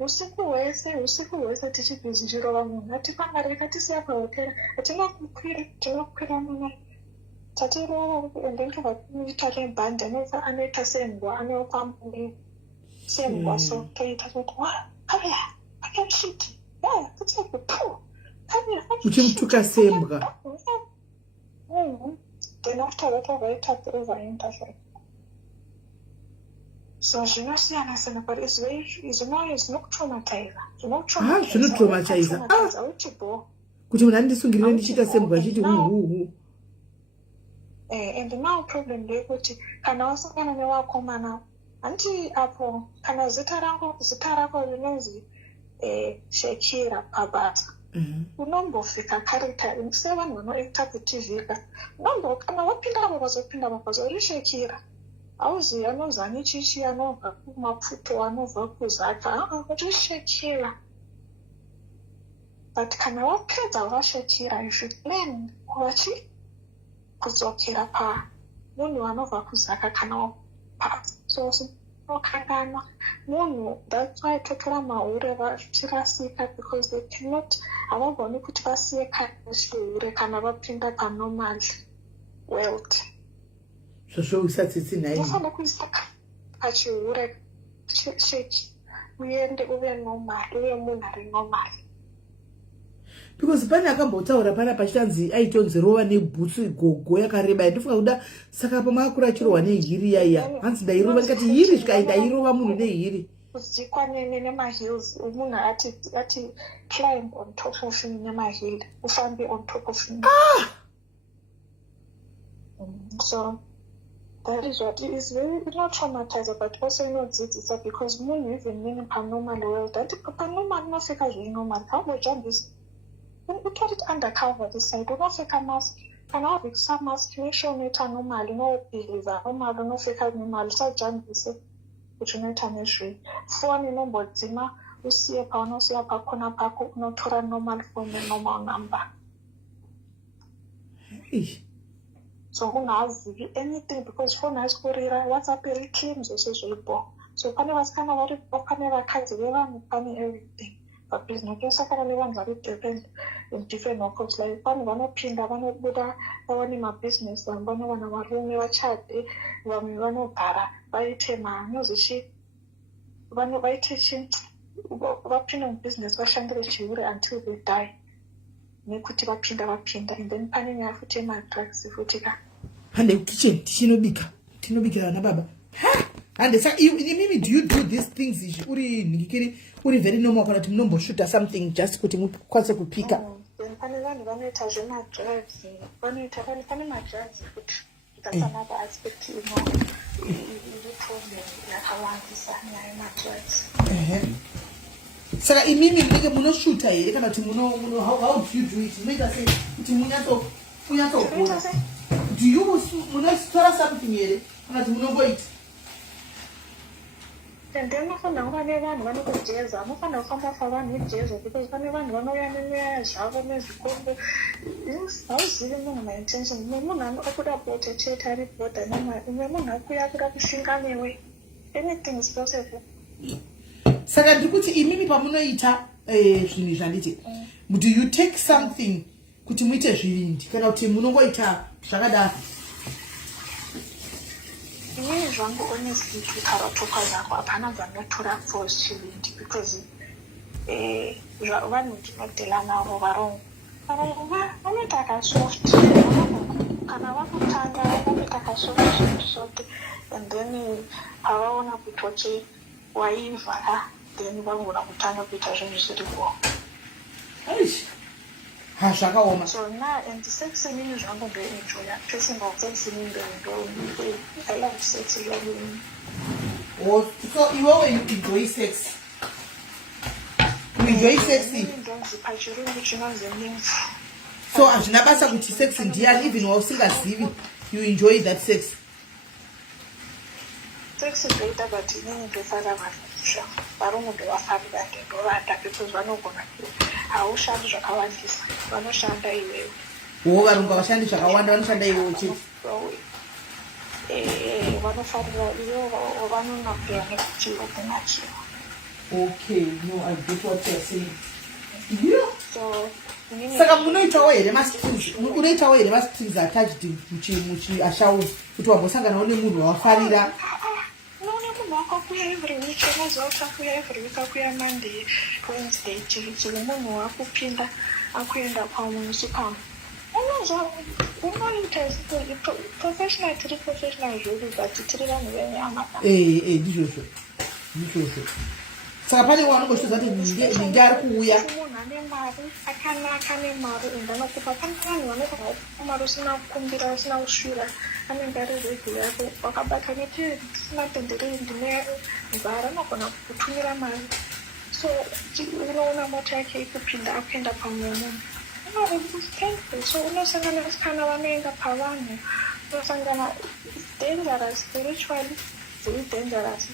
Usiku wese tichibhizinjirova munhu atipangarika tisiya pahotera tinokwira munhu tatiro endenge vatitare bhandi anoita sembwa anopa sembwa so toita kuti akashiti uchimutuka sembwa then after that wakaita over so zvinosiyana siyana but it's not traumatizer. Zvinotraumatizer. Kuti munhu andisungirire ndichiita sembwa achiti and now problem ndeyekuti kana wasangana newakomana handiti apo kana zita rako rinonzi Shekira pabasa unombofika karita sevanhu vanoita kutivhika kana wapinda vazopinda uri Shekira auzivi anonzi ane chichi anobva kumapfuto anobva kuzaka uri Shekira but kana wapedza washekira you should learn kudzokera pamunhu anobva kuzaka kana so okanganwa munhu that's why totora mahure vachirasika because they cannot havagoni kuti vasiye kachihure kana vapinda panormal world. Zvosvo usatsitsi nai unofanira kuisa kachihure cheki uende uve normal uve munhu ari normal. Because pane akambotaura pana pachanzi aitonzi rova nebhutsu igogo yakareba yandifunga kuda saka pamakura achirohwa nehiri yaiya hanzi ndairova ndikati hiri zvikaenda irova munhu nehiri kudzikwa nemahills munhu ati climb on top of nemahill ufambe on top of so that is what it is very not traumatizing but also inodzidzisa because munhu even mini panormal world ati panormal unofika zviri normal haubojambisa put it undercover this side unofika mask kana wabvisa mask make sure unoita normal unobhiliva normal unofika normal usajambise kuti unoita nezvei foni inombodzima usiye paunosiya pakona pako unotora normal phone nenormal number so ungazivi anything because phone haisi kurira whatsapp iri clean zvose zviripo so pane vasikana varipo pane vakadzi vevanhu pane everything pabusiness yosakana nevanhu vari different walks like vanhu vanopinda vanobuda vaone mabusiness vamwe vanowana varume vachade vamwe vanogara vaite manyozichi vaite vapinda mubusiness vashandire chihure until they die nekuti vapinda and then pane nyaya futi yemadrugs futi ka hande kitchen tinobikira vana baba and imimi do you do these things izvi uri ndikiri uri very normal kana kuti munomboshuta something just kuti mukwanise kupika pane vanhu vanoita zvemadrugs vanoita pane madrugs futi that's another aspect iri problem yakawandisa nyaya yemadrugs saka imimi ndenge munoshuta here kana kuti how do you do it munoita sei kuti munyatsogona do you munotora something here kana kuti munongoita and then unofanira kuva nevanhu vanokujeza unofanira kufamba favanhu vejezo because pane vanhu vanouya nenyaya zvavo nezvikombo hauzivi munhu maintention umwe munhu akuda bote chete ari bhodha nemari umwe munhu akuya akuda kushinga newe anything is possible. Saka ndikuti imimi pamunoita zvinhu zvanditi do you take something kuti muite zvivindi kana kuti munongoita zvakadaro izvo zvangu honestly kutaratokwa zvako hapana zvanotora for chivindi because vanhu ndinodhila navo varombo vanoita kasoft kana vakutanga vanoita kasoft and then havaona kuti okay waivha then vangona kutanga kuita zvinhu zviripo hazvakaoma so now and sex inini zvangu ndoenjoya personal sex inini ndoenjoya I love sex zvangu. So you enjoy sex? You enjoy sex? Pachirungu chinonzi nymph. So hazvina basa kuti sex ndiyani even wausingazivi you enjoy that sex? Sex ndoita but inini ndofara vanhu varungu ndovafarira ndovata because vanogona haushandi zvakawandisa vanoshanda iwewe. Varungu havashandi zvakawanda vanoshanda iwewe chete. Vanofarira iwewe vanonakuya nekuchiva kunachiva. Okay, no, I get what you're saying. Yeah. So saka munoitawo here mastrings attached muchi Ashawo kuti wambosanganawo nemunhu wafarira? Munhu wakakuya every week, unoziva kuti akuya every week, akuya Monday, Wednesday, chiri munhu wakupinda akuenda pamusi pamwe. Unoita professional tiri professional zvedu but tiri vanhu venyama. Ndizvozvo. Saka pane wanongoshuza kuti ndinge ari kuuya. Munhu ane mari akanaka nemari enda nokupa pane vanhu vanogona mari usina kukumbira usina kusvira anenge ari regu yako wakabata neperiod tisina tenderei ndine nzara anogona kutumira mari so unoona mota yake ikupinda akuenda pamwe munhu so unosangana sikana vanoenda pavanhu unosangana dangerous spiritually very dangerous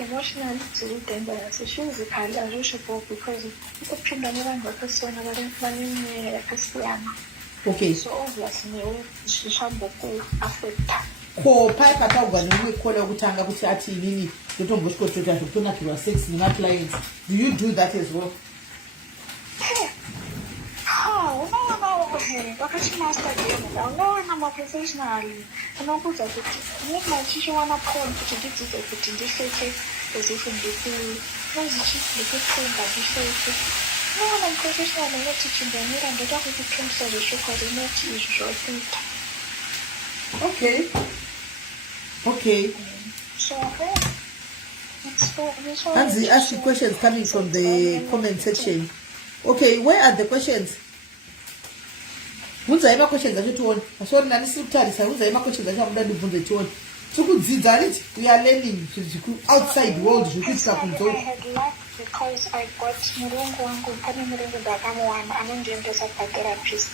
emotionally very dangerous physically hazvisvipo because ikupinda nevanhu vakasiyana vane mweya yakasiyana. Okay. So obviously newe zvishambokuafecta. Ko pai pataugwa nemumwe kona wekutanga kuti ati inini ndotombosvikotoita zvekutonakirwa sex nemaclients. Do you do that as well? Vakachimasta game unoona maprofessionally anokudza kuti inenge machichiwana pon kuti ndidzidze kuti ndifeke ezifu ndikufunda ndifeke unoona muprofessional unoti chimbomira ndoda kukupindisa zveshokwadi unoti izvi zvokuita. Okay. So it's Hanzi ask you questions coming from the comment section. Okay, where are the questions? Bunzai questions acho tione. Sorry nani sikutarisa bunzai questions acho amuda ndibvunze tione. Tikudzidza riti we are learning outside world zvikuitika kunze. Because I got murungu wangu pane murungu ndakamuwana anondiendesa patherapist.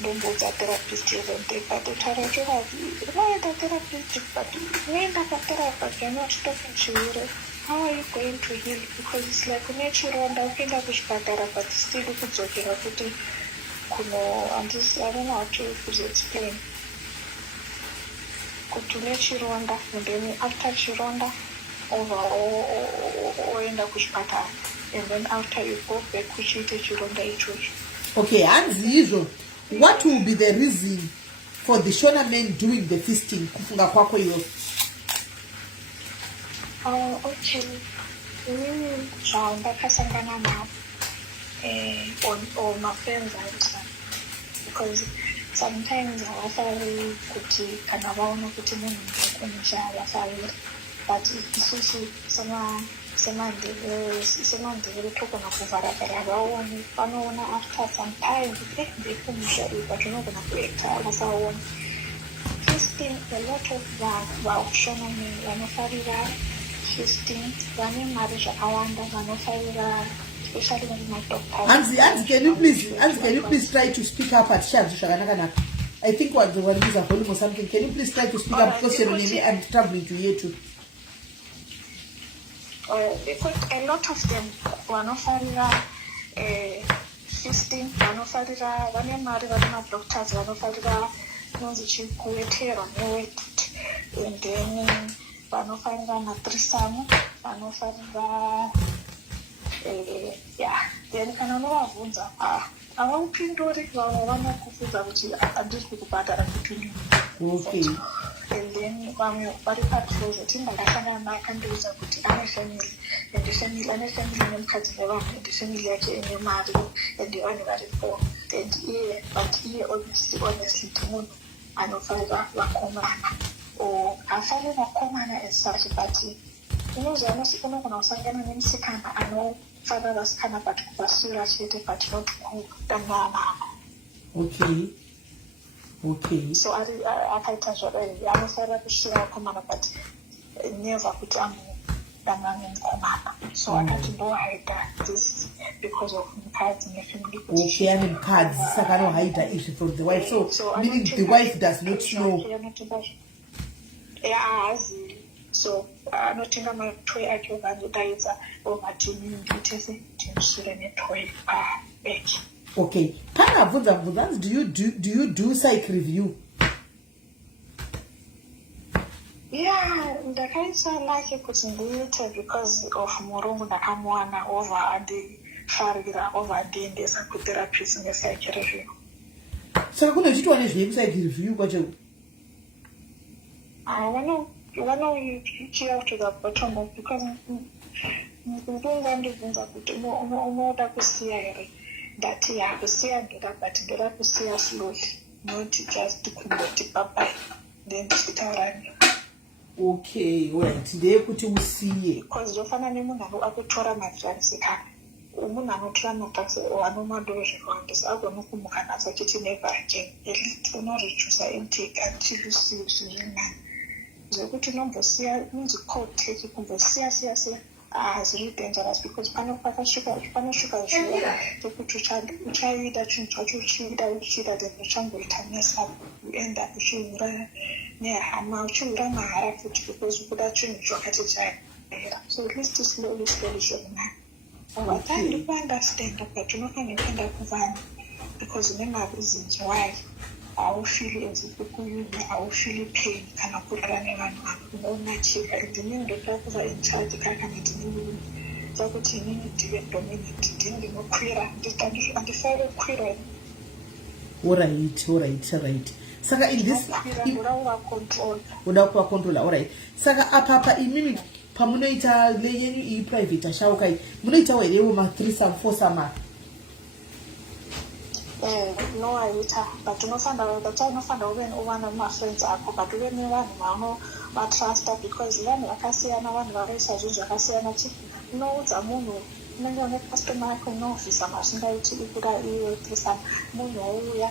Ndombudza therapist yezondekatotaura chokati unoenda therapist but unoenda patherapist you're not talking chiure. How are you going to heal? Because it's like une chironda ukienda kuchipatara but still kudzokera kuti I don't know how to explain. Kuti une chironda and then after chironda oenda kuchipatara and then after you go back kuchiite chironda ichocho. Okay, hanzi izvo. What will be the reason for the Shona men doing the fisting? Kufunga kwako iyo. Okay. Ndakasangana navo or my friends outside because sometimes havafari kuti kana vaona kuti munhu ndokumusha havafari but isusu semandevere togona kuvharavhara vaone vanoona after some time ndekumusha iyi but unogona kuekta vasaona. Fisting, a lot of vakushona men vanofarira fisting vane mari zvakawanda vanofarira especially when my doctor. Hanzi, can you please try to speak up at Shanzu Shaganaka? I think what the one is a volume or something. Can you please try to speak up because I'm traveling to hear too. Because a lot of them vanofarira fisting vanofarira vane mari vane madoctors vanofarira kunonzi chikuwetera newet and then vanofarira natrisamu vanofarira then kana unovabvunza avaupinduri vamwe vanokufudza kuti handisi kukubhadhara kupindura. Okay. and then vari pacloset ndakasangana nakandiudza kuti ane family ende family ane family nemukadzi nevanhu ende family yake ine mari ende vanhu varipo and iye honestly ndimunhu anofarira vakomana or hafaniri vakomana as such but unoziva unogona kusangana nemusikana anofarira vasikana but kupasura chete but not kudanana. Okay. So akaita zvadai anofarira kushiva vakomana but never kuti amudanane mukomana. So akati ndohaida this because of mukadzi nefamily. Okay, ane mukadzi saka anohaida izvi from the wife. So meaning the wife does not know. Haazivi. So anotenga matoy ake vandodaidza ovatini nditese timushure netoy pabeki. Okay, pana bvunza do you do psych review? Yeah, ndakaisa lake kuti ndiite because of murungu ndakamuwana over andifarira over andiendesa kutherapist nepsych review. Saka kune chitwa nezvepsych review kwacho? Vanoichira to the bottom of because ndonga ndibvunza kuti unoda kusiya here ndati yakusiya ndoda but ndoda kusiya slowly not just kungoti bye then tichitaurani. Okay, right. Ndeyekuti usiye because ndofana nemunhu akutora madrugs kana umunhu anotora madrugs anomado zvakawandisa agona kumuka naso achiti never again at least unoreduce intake until you see zvirinani zvekuti unombosiya inzi cold take kumbosiya zviri dangerous because panosvika zviya zvekuti uchaida chinhu chacho uchiida then uchangoita mesa you end up uchiuraya nehama uchiura mahara futi because ukuda chinhu chakati chaira. So at least slowly zvirinani over time ndikuunderstanda but unofanira kuenda kuvanhu because une mareasons why haufili ezikukuyuda haufili pain kana kurara nevanhu unonachika and inini ndoda kuva in charge kana ndinini zakuti inini ndive dominant ndini ndinokwira handifari kukwira. Alright. Saka in this uda kuva control. Alright. Saka apapa imimi pamunoita leyenyu iyi private Ashawo kai munoita werewo ma 3 4 no aita but unofanira uve newana mafriends ako but uve nevanhu vanovatrusta because vanhu vakasiyana vanhu vakaisa zvinhu zvakasiyana unoudza munhu unenge une customer yako unovhisa mazvingaiti ikuda iwe pisa munhu wouya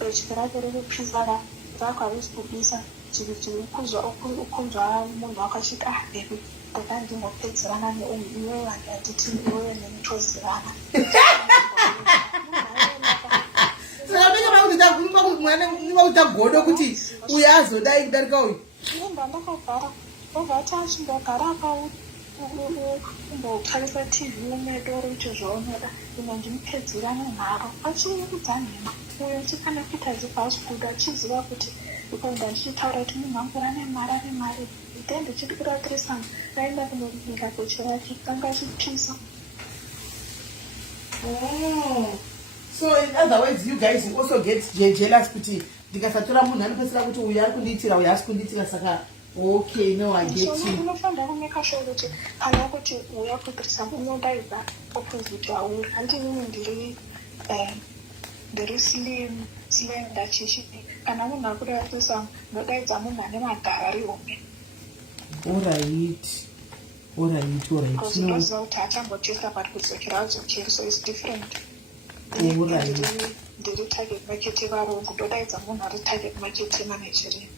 bechike rake rekupisara rako harisi kubisa ukunzwa munhu wakasvika bebi ndaka ndinopedzerana neuyu iwewe handitini iwewe nemutozivana. Mwautagodo kuti uyu azodai kudarika uyu ndandakagara ovati achindogara apa umbotarisa tv umedoro uite zvaunoda ino ndimupedzerana nharo achiudza nhema uyo chikana kuita zibhazi kuda achiziva kuti because ndichitaura kuti munhu angura nemari then ndichiti kuda trisam aenda kunobika kuchiraki tanga achipisa. So in other words, you guys also get jealous kuti ndikasatora munhu anopesera kuti uyu ari kundiitira uyu asi kundiitira saka okay no I get you. Unofanira kumeka sure kuti kana kuti uya kutirisa unodaidza opposite wauri handinini ndiri slim slender chichi kana munhu akuda kutirisa ndodaidza munhu ane magara ari hombe. Alright. Because ndoziva kuti achangocheka but kudzokera adzokeri so it's different. Ndiri target market varungu ndodaidza munhu ari target market manageri.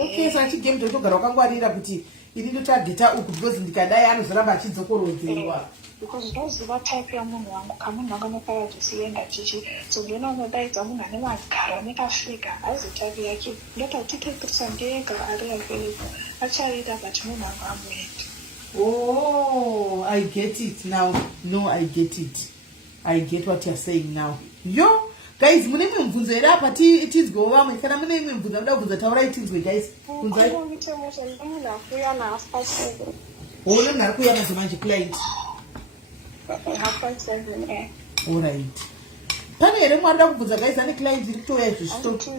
Okay, so achigame ndotogara wakangwarira kuti ini ndotageta uku because ndikadai anozoramba achidzokorodzerwa because ndoziva type yamunhu wangu kamunhu anganopaya zvisienda chichi so ndona unodaidza munhu ane magara nekasvika haizi type yake ndota utitetirisa ndega ari available achaita but munhu anga amuenda. Oh, I get it now. No, I get it. I get what you're saying now. Yo, guys, mune imwe mvunzo here apa tidzwe vamwe kana mune imwe mvunzo muda kubvunza taurai tidzwe guys. Unenge ari kuya mazomanje client. Half past 7. Alright. pane here mwari da kubvunza guys ane clients iri kutoya izvi zvitoko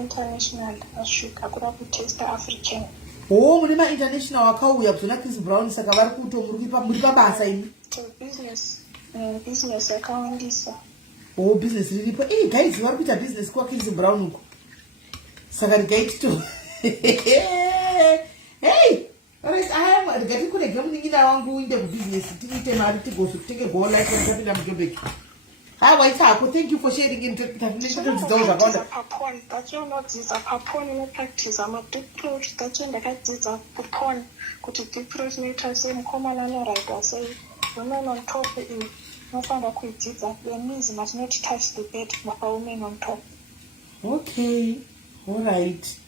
international ashuka kuda kutesta African. Oh, mune ma-international akauya kuzona Chris Brown saka vari kuto muri pabasa imi. Business yakawandisa. Oh, business riripo. Guys, vari kuita business kwa Chris Brown uko. Saka rigaiti to. Hey! Alright, rigati kurege muningina wangu uinde kubusiness tiite mari tigozo kutenge goal like ndapinda mujobeki. Waita, thank you for sharing in zvakawanda. That's not dzidza paponi nepractice amadeprot tacho ndakadzidza kupon kuti deprot noita sei mukomana anoraita sei women on top nofanira kuidzidza the means must not touch the bed for women on top. Okay, all right.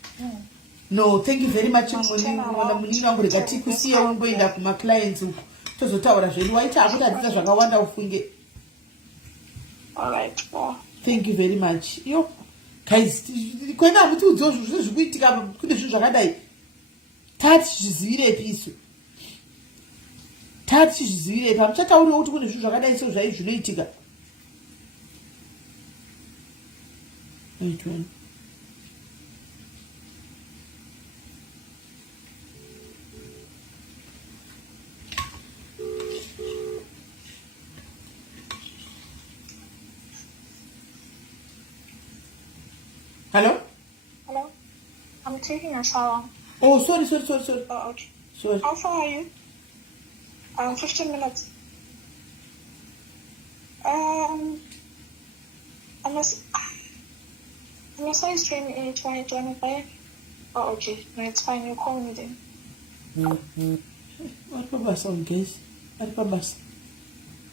No, thank you very much munini wangu rigati kusiya wangoenda kumaclients uko tozotaura zvedu waita akuti adzidza zvakawanda ufunge. All right. Well, thank you very much. Yo, guys, kwenda muti udzozvo zvino zvikuitika kune zvinhu zvakadai. Tati zvizivirepi isu? Tati zvizivirepi? Hamuchatauriwo kuti kune zvinhu zvakadai so zvai zvinoitika. Hello? Hello? I'm taking a shower. Oh, sorry. Oh, okay. Sorry. How far are you? 15 minutes. I'm a size 28, 25. Oh, okay. No, it's fine. You call me then. What purpose on guys? What purpose?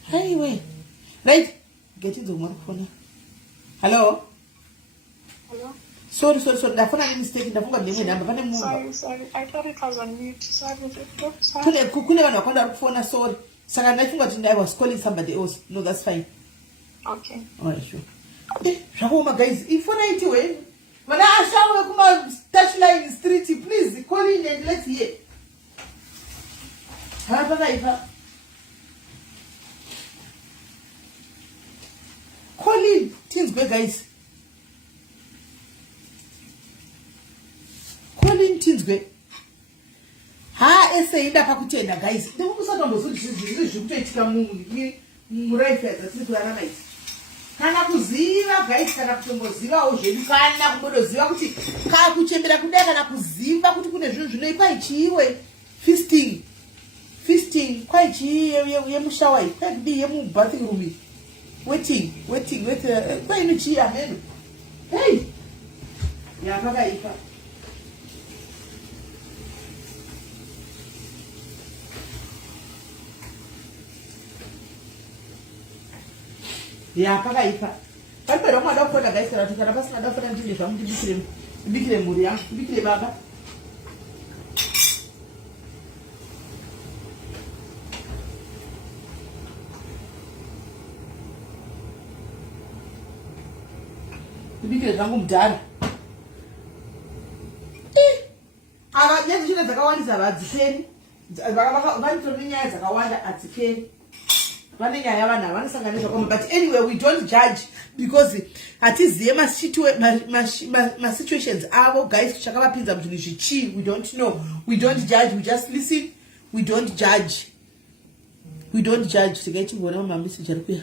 Highway. Right? Get it the phone. Hello? Hello? Sorry. Ndafuna ni mistake ndafunga ndimwe namba pane munhu. Sorry. I thought it was on mute. Sorry. Kune vanhu vakanda kufona sorry. Saka ndafunga kuti I was calling somebody else. No, that's fine. Okay. All right, sure. Zvakoma guys, ifona itiwe. Mana Ashawo kuma touchline street, please call in and let's hear. Hapakaipa. Call in. Things go guys. Tinzwe eseida pakutenda guys ndikusatombozuti zviri zvikutoitika muraife dzatiri kurarama idzi kana kuziva guys kana kutombozivawo zvedu kana kumbodoziva kuti kuchembera kudai kana kuziva kuti kune zvinhu zvinoipa ichiiwe feasting kwai chii yemushawai kwai kudii yemubathing room waiting kwaino chii ameno hey yapakaipa. Pakaipa. Pari mwada kufona guys kana kana pasina dafana ndine zvamu ndibikire muri yangu ndibikire baba. Ndibikire zvangu mudhara. Ava nyaya dzakawandisa vadziperi. Vanotori nyaya dzakawanda adziperi. But anyway, we don't judge because hatiziye my situations avo guys chakavapinza muzvinhu zvichi. We don't know, we don't judge, we just listen. We don't judge. Tikachiona message ari kuya.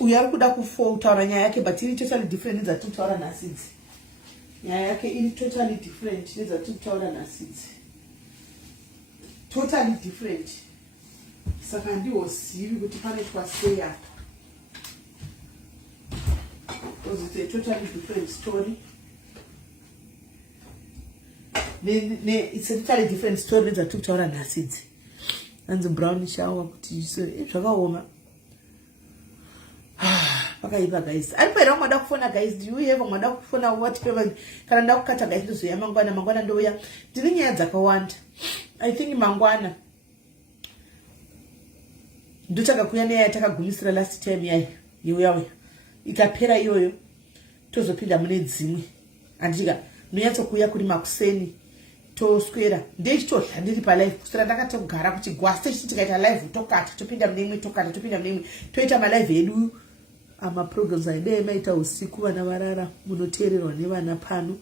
Uyu ari kuda kutaura nyaya yake but iri totally different nedzatiri kutaura nhasi idzi. Nyaya yake iri totally different nedzatiri kutaura nhasi idzi. Totally different. Saka ndiwozivi kuti panoitwa sei apa. Because it's a totally different story. It's a totally different story nedzatiri kutaura nhasi idzi. Hanzi Brown Shawa kuti zvakaoma. Pakaipa guys. Aripera mwada kufona guys. Do you ever mwada kufona whatever? Kana ndakukata guys ndozoya mangwana ndoya. Ndine nyaya dzakawanda. I think mangwana ndochaka kuya neya takagumisira last time yawe ikapera iyoyo tozopinda mune dzimwe andika nonyatso kuya kuri makuseni toswera ndechitodla ndiri palive kusira ndakatogara kuti gwasta chiti tikaita live tokata topinda munemwe tokata topinda munemwe toita malive edu amaprograms aidai maita usiku vana varara munoteererwa nevana pano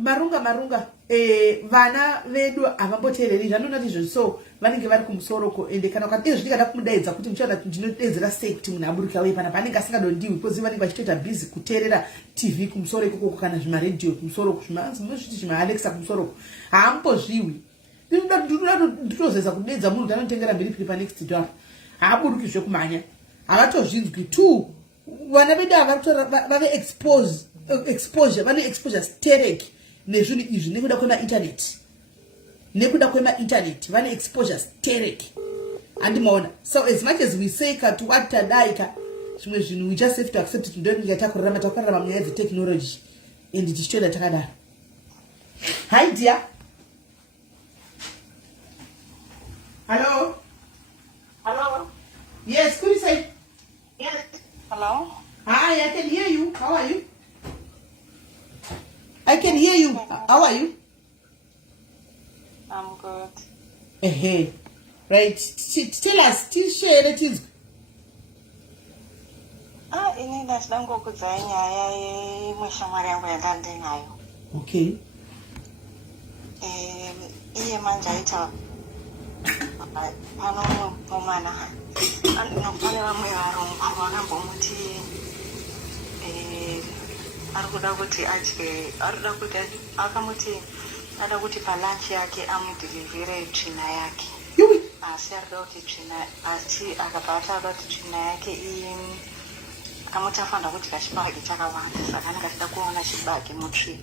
marunga vana vedu havamboteereri zvandona ndizvo so vanenge vari kumusoroko ende kana ukadii zvindikada kumudaidza kuti muchaona ndinodaidzira sei kuti munhu aburuka wei pana paanenge asingadondiwi bcause vanenge vachitoita bhizi kuteerera tv kumusoro ikoko kana zvimaredhiyo kumusoro zvimazviti zvimaalexa kumusoro haambozviwi ndinotozeza kudeidza munhu kuti anotengera mbiri panext door haaburuki zvekumhanya havatozvinzwi two vana vedu vave exposure vane exposure stereki nezvinhu izvi nekuda kwemainternet vane exposure stereki handimaona so as much as we say kati watadaika zvimwe zvinhu we just have to accept it ndoinga takurarama munyaya dzetechnology and tichitoenda takadaro. Hi dear. Hello. Yes, could you say? Yes. Hello. Hi, I can hear you. How are you? I can hear you. How are you? I'm good. Right. Tell us. Share it is. Ini ndasidangokudza nyaya yemweshamwari yangu yandandinayo. Okay. Iye manje aita pano mumana pane vamwe varungu vakambomuti arikuda kuti adye akamuti ada kuti palunch yake amudhilivhire tsvina yake asi arikuda kuti tsvina asi akabva ada kuti tsvina yake akamuti afanira kudya chibage chakawanda saka anenge achida kuona chibage mutsvina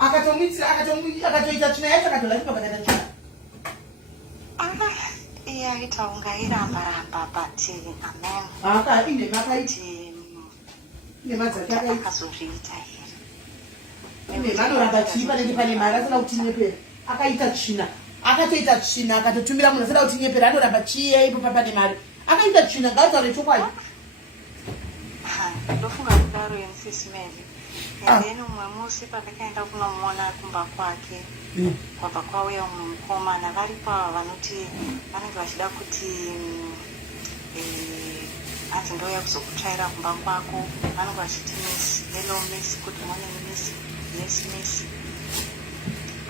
akatoita tsvina yacho akatola chibage chakachena iye aita unga iramba but amen akazozviita here vanoramba chii panenge pane mari asina kutinyepera akaita tsvina akatoita tsvina akatotumira munhu asina kutinyepera anoramba chii ipo pane mari akaita tsvina ngautaure chokwadi ndofunga kudaro SIS MELLY then umwe musi pandakaenda kunomuona kumba kwake kwabva kwauya umwe mukomana varipo ava vanoti vanenge vachida kuti hanzi ndouya kuzokutsvaira kumba kwako vanenge vachiti miss hello miss good morning miss yes miss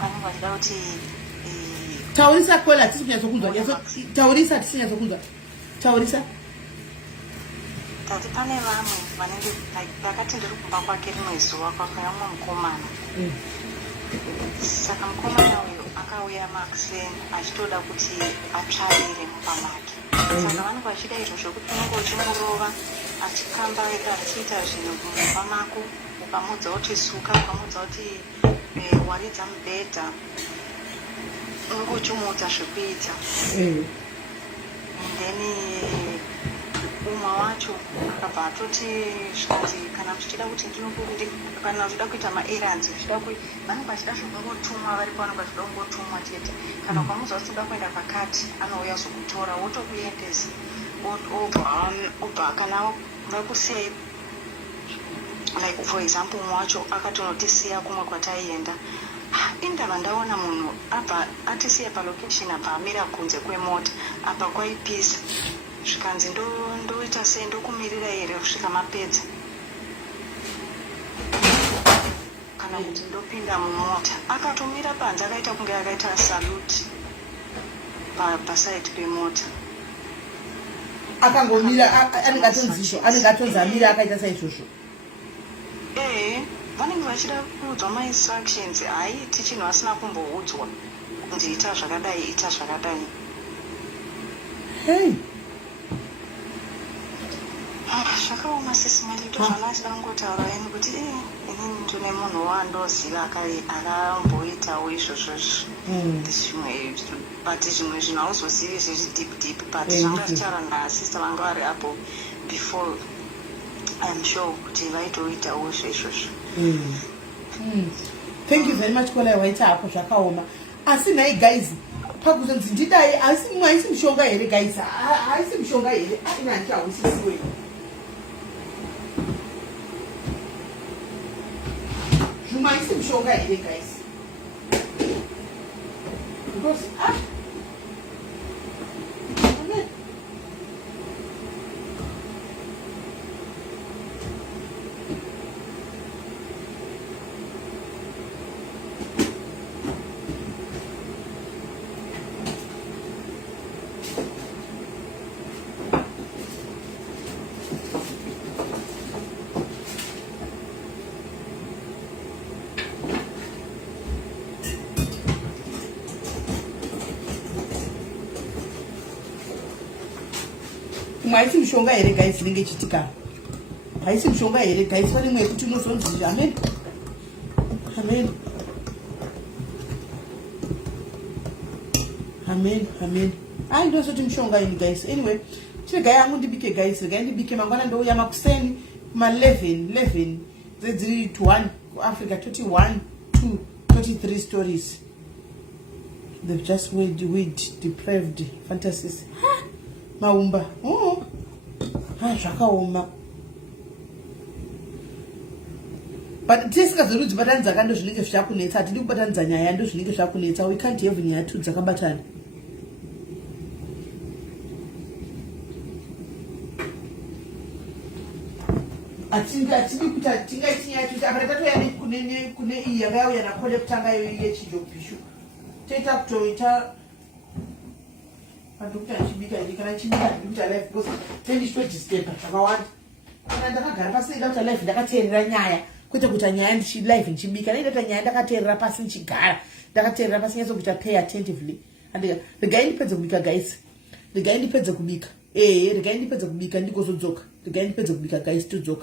vanenge vachida kuti taurisa kola hatisi kunyatsokunzwa taurisa hatisi kunyatsokunzwa taurisa tati pane vamwe vanenge vakati ndiri kumba kwake rimwe zuva kwakauya mumwe mukomana saka mukomana uyu akauya maxen achitoda kuti atsvaire mumba make saka vanenge vachida izvo zvokuti unenge uchimurova achikamba achiita zvinhu mumba mako ukamudza kuti suka ukamudza kuti waridza mubhedha unenge uchimuudza zvekuita then umwe wacho akabva atoti zvikati kana zvichida kuti kana zvida kuita maerrands zvichida vanenge vachida zvokungotumwa varipo vanenge vachida kungotumwa chete kana ukamuudza kuti uda kuenda pakati anouya zokutora wotokuendesa obva kana vakusiyai like for example umwe wacho akatonotisiya kumwe kwataienda indava ndaona munhu abva atisiya palocation abva amira kunze kwemota abva kwaipisa zvikanzi ndoita sei ndokumirira here kusvika mapedza kana kuti ndopinda mumota akatomira panze akaita kunge akaita saluti pasaidi pemota akangomira anenge atonzi amira akaita saizvozvo vanenge vachida kuudzwa mainstructions haaiti chinhu asina kumboudzwa kunzi ita zvakadai ita zvakadai zvakaoma SIS MELLY ndozvana achida kungotaura ini kuti inini ndine munhu wandoziva akamboitawo izvozvozvo zvimwe but zvimwe zvinhu hauzozivi zvezvideep but zvanga zvichitaura nasista vanga vari apo before I'm sure kuti vaitoitawo zvezvozvo. Thank you very much kola waita hapo zvakaoma asi nhai guys pakuzonzi ndidai asi mumwe haisi mushonga here guys haisi mushonga here ina handihausisiwe maisi mushonga here guys, because amen. Haisi mushonga here guys, inenge ichitika. Haisi mushonga here guys, pane mwe kuti unozonzi amen. Amen. Amen. Amen. I ndo soti mushonga ini guys. Anyway, chirega yangu ndibike guys, rega ndibike mangwana ndouya makuseni ma 11 dziri to 1 Africa 21 2 23 stories. They've just weed depraved fantasies. Maumba. Zvakaoma. But tisingazorudzi batanidza ndo zvinenge zvakunetsa, hatidi kubatanidza nyaya ndo zvinenge zvakunetsa. We can't have nyaya tu dzakabatana. Atidi kuti tingaiti nyaya tu apana tatoya kune iyi yakauya nakole kutanga yechijopishu. Toita kutoita Pandukta chibika kana chibika ndikuta life because tendichito disturba zvakawanda. Kana ndakagara pasi ndakata life ndakateerera nyaya kwete kuti nyaya ndichi life ndichibika ndaita nyaya ndakateerera pasi ndichigara ndakateerera pasi nyaso kuita pay attentively. And regai ndipedze kubika guys, regai ndipedze kubika regai ndipedze kubika ndikuzodzoka, regai ndipedze kubika guys todzoka.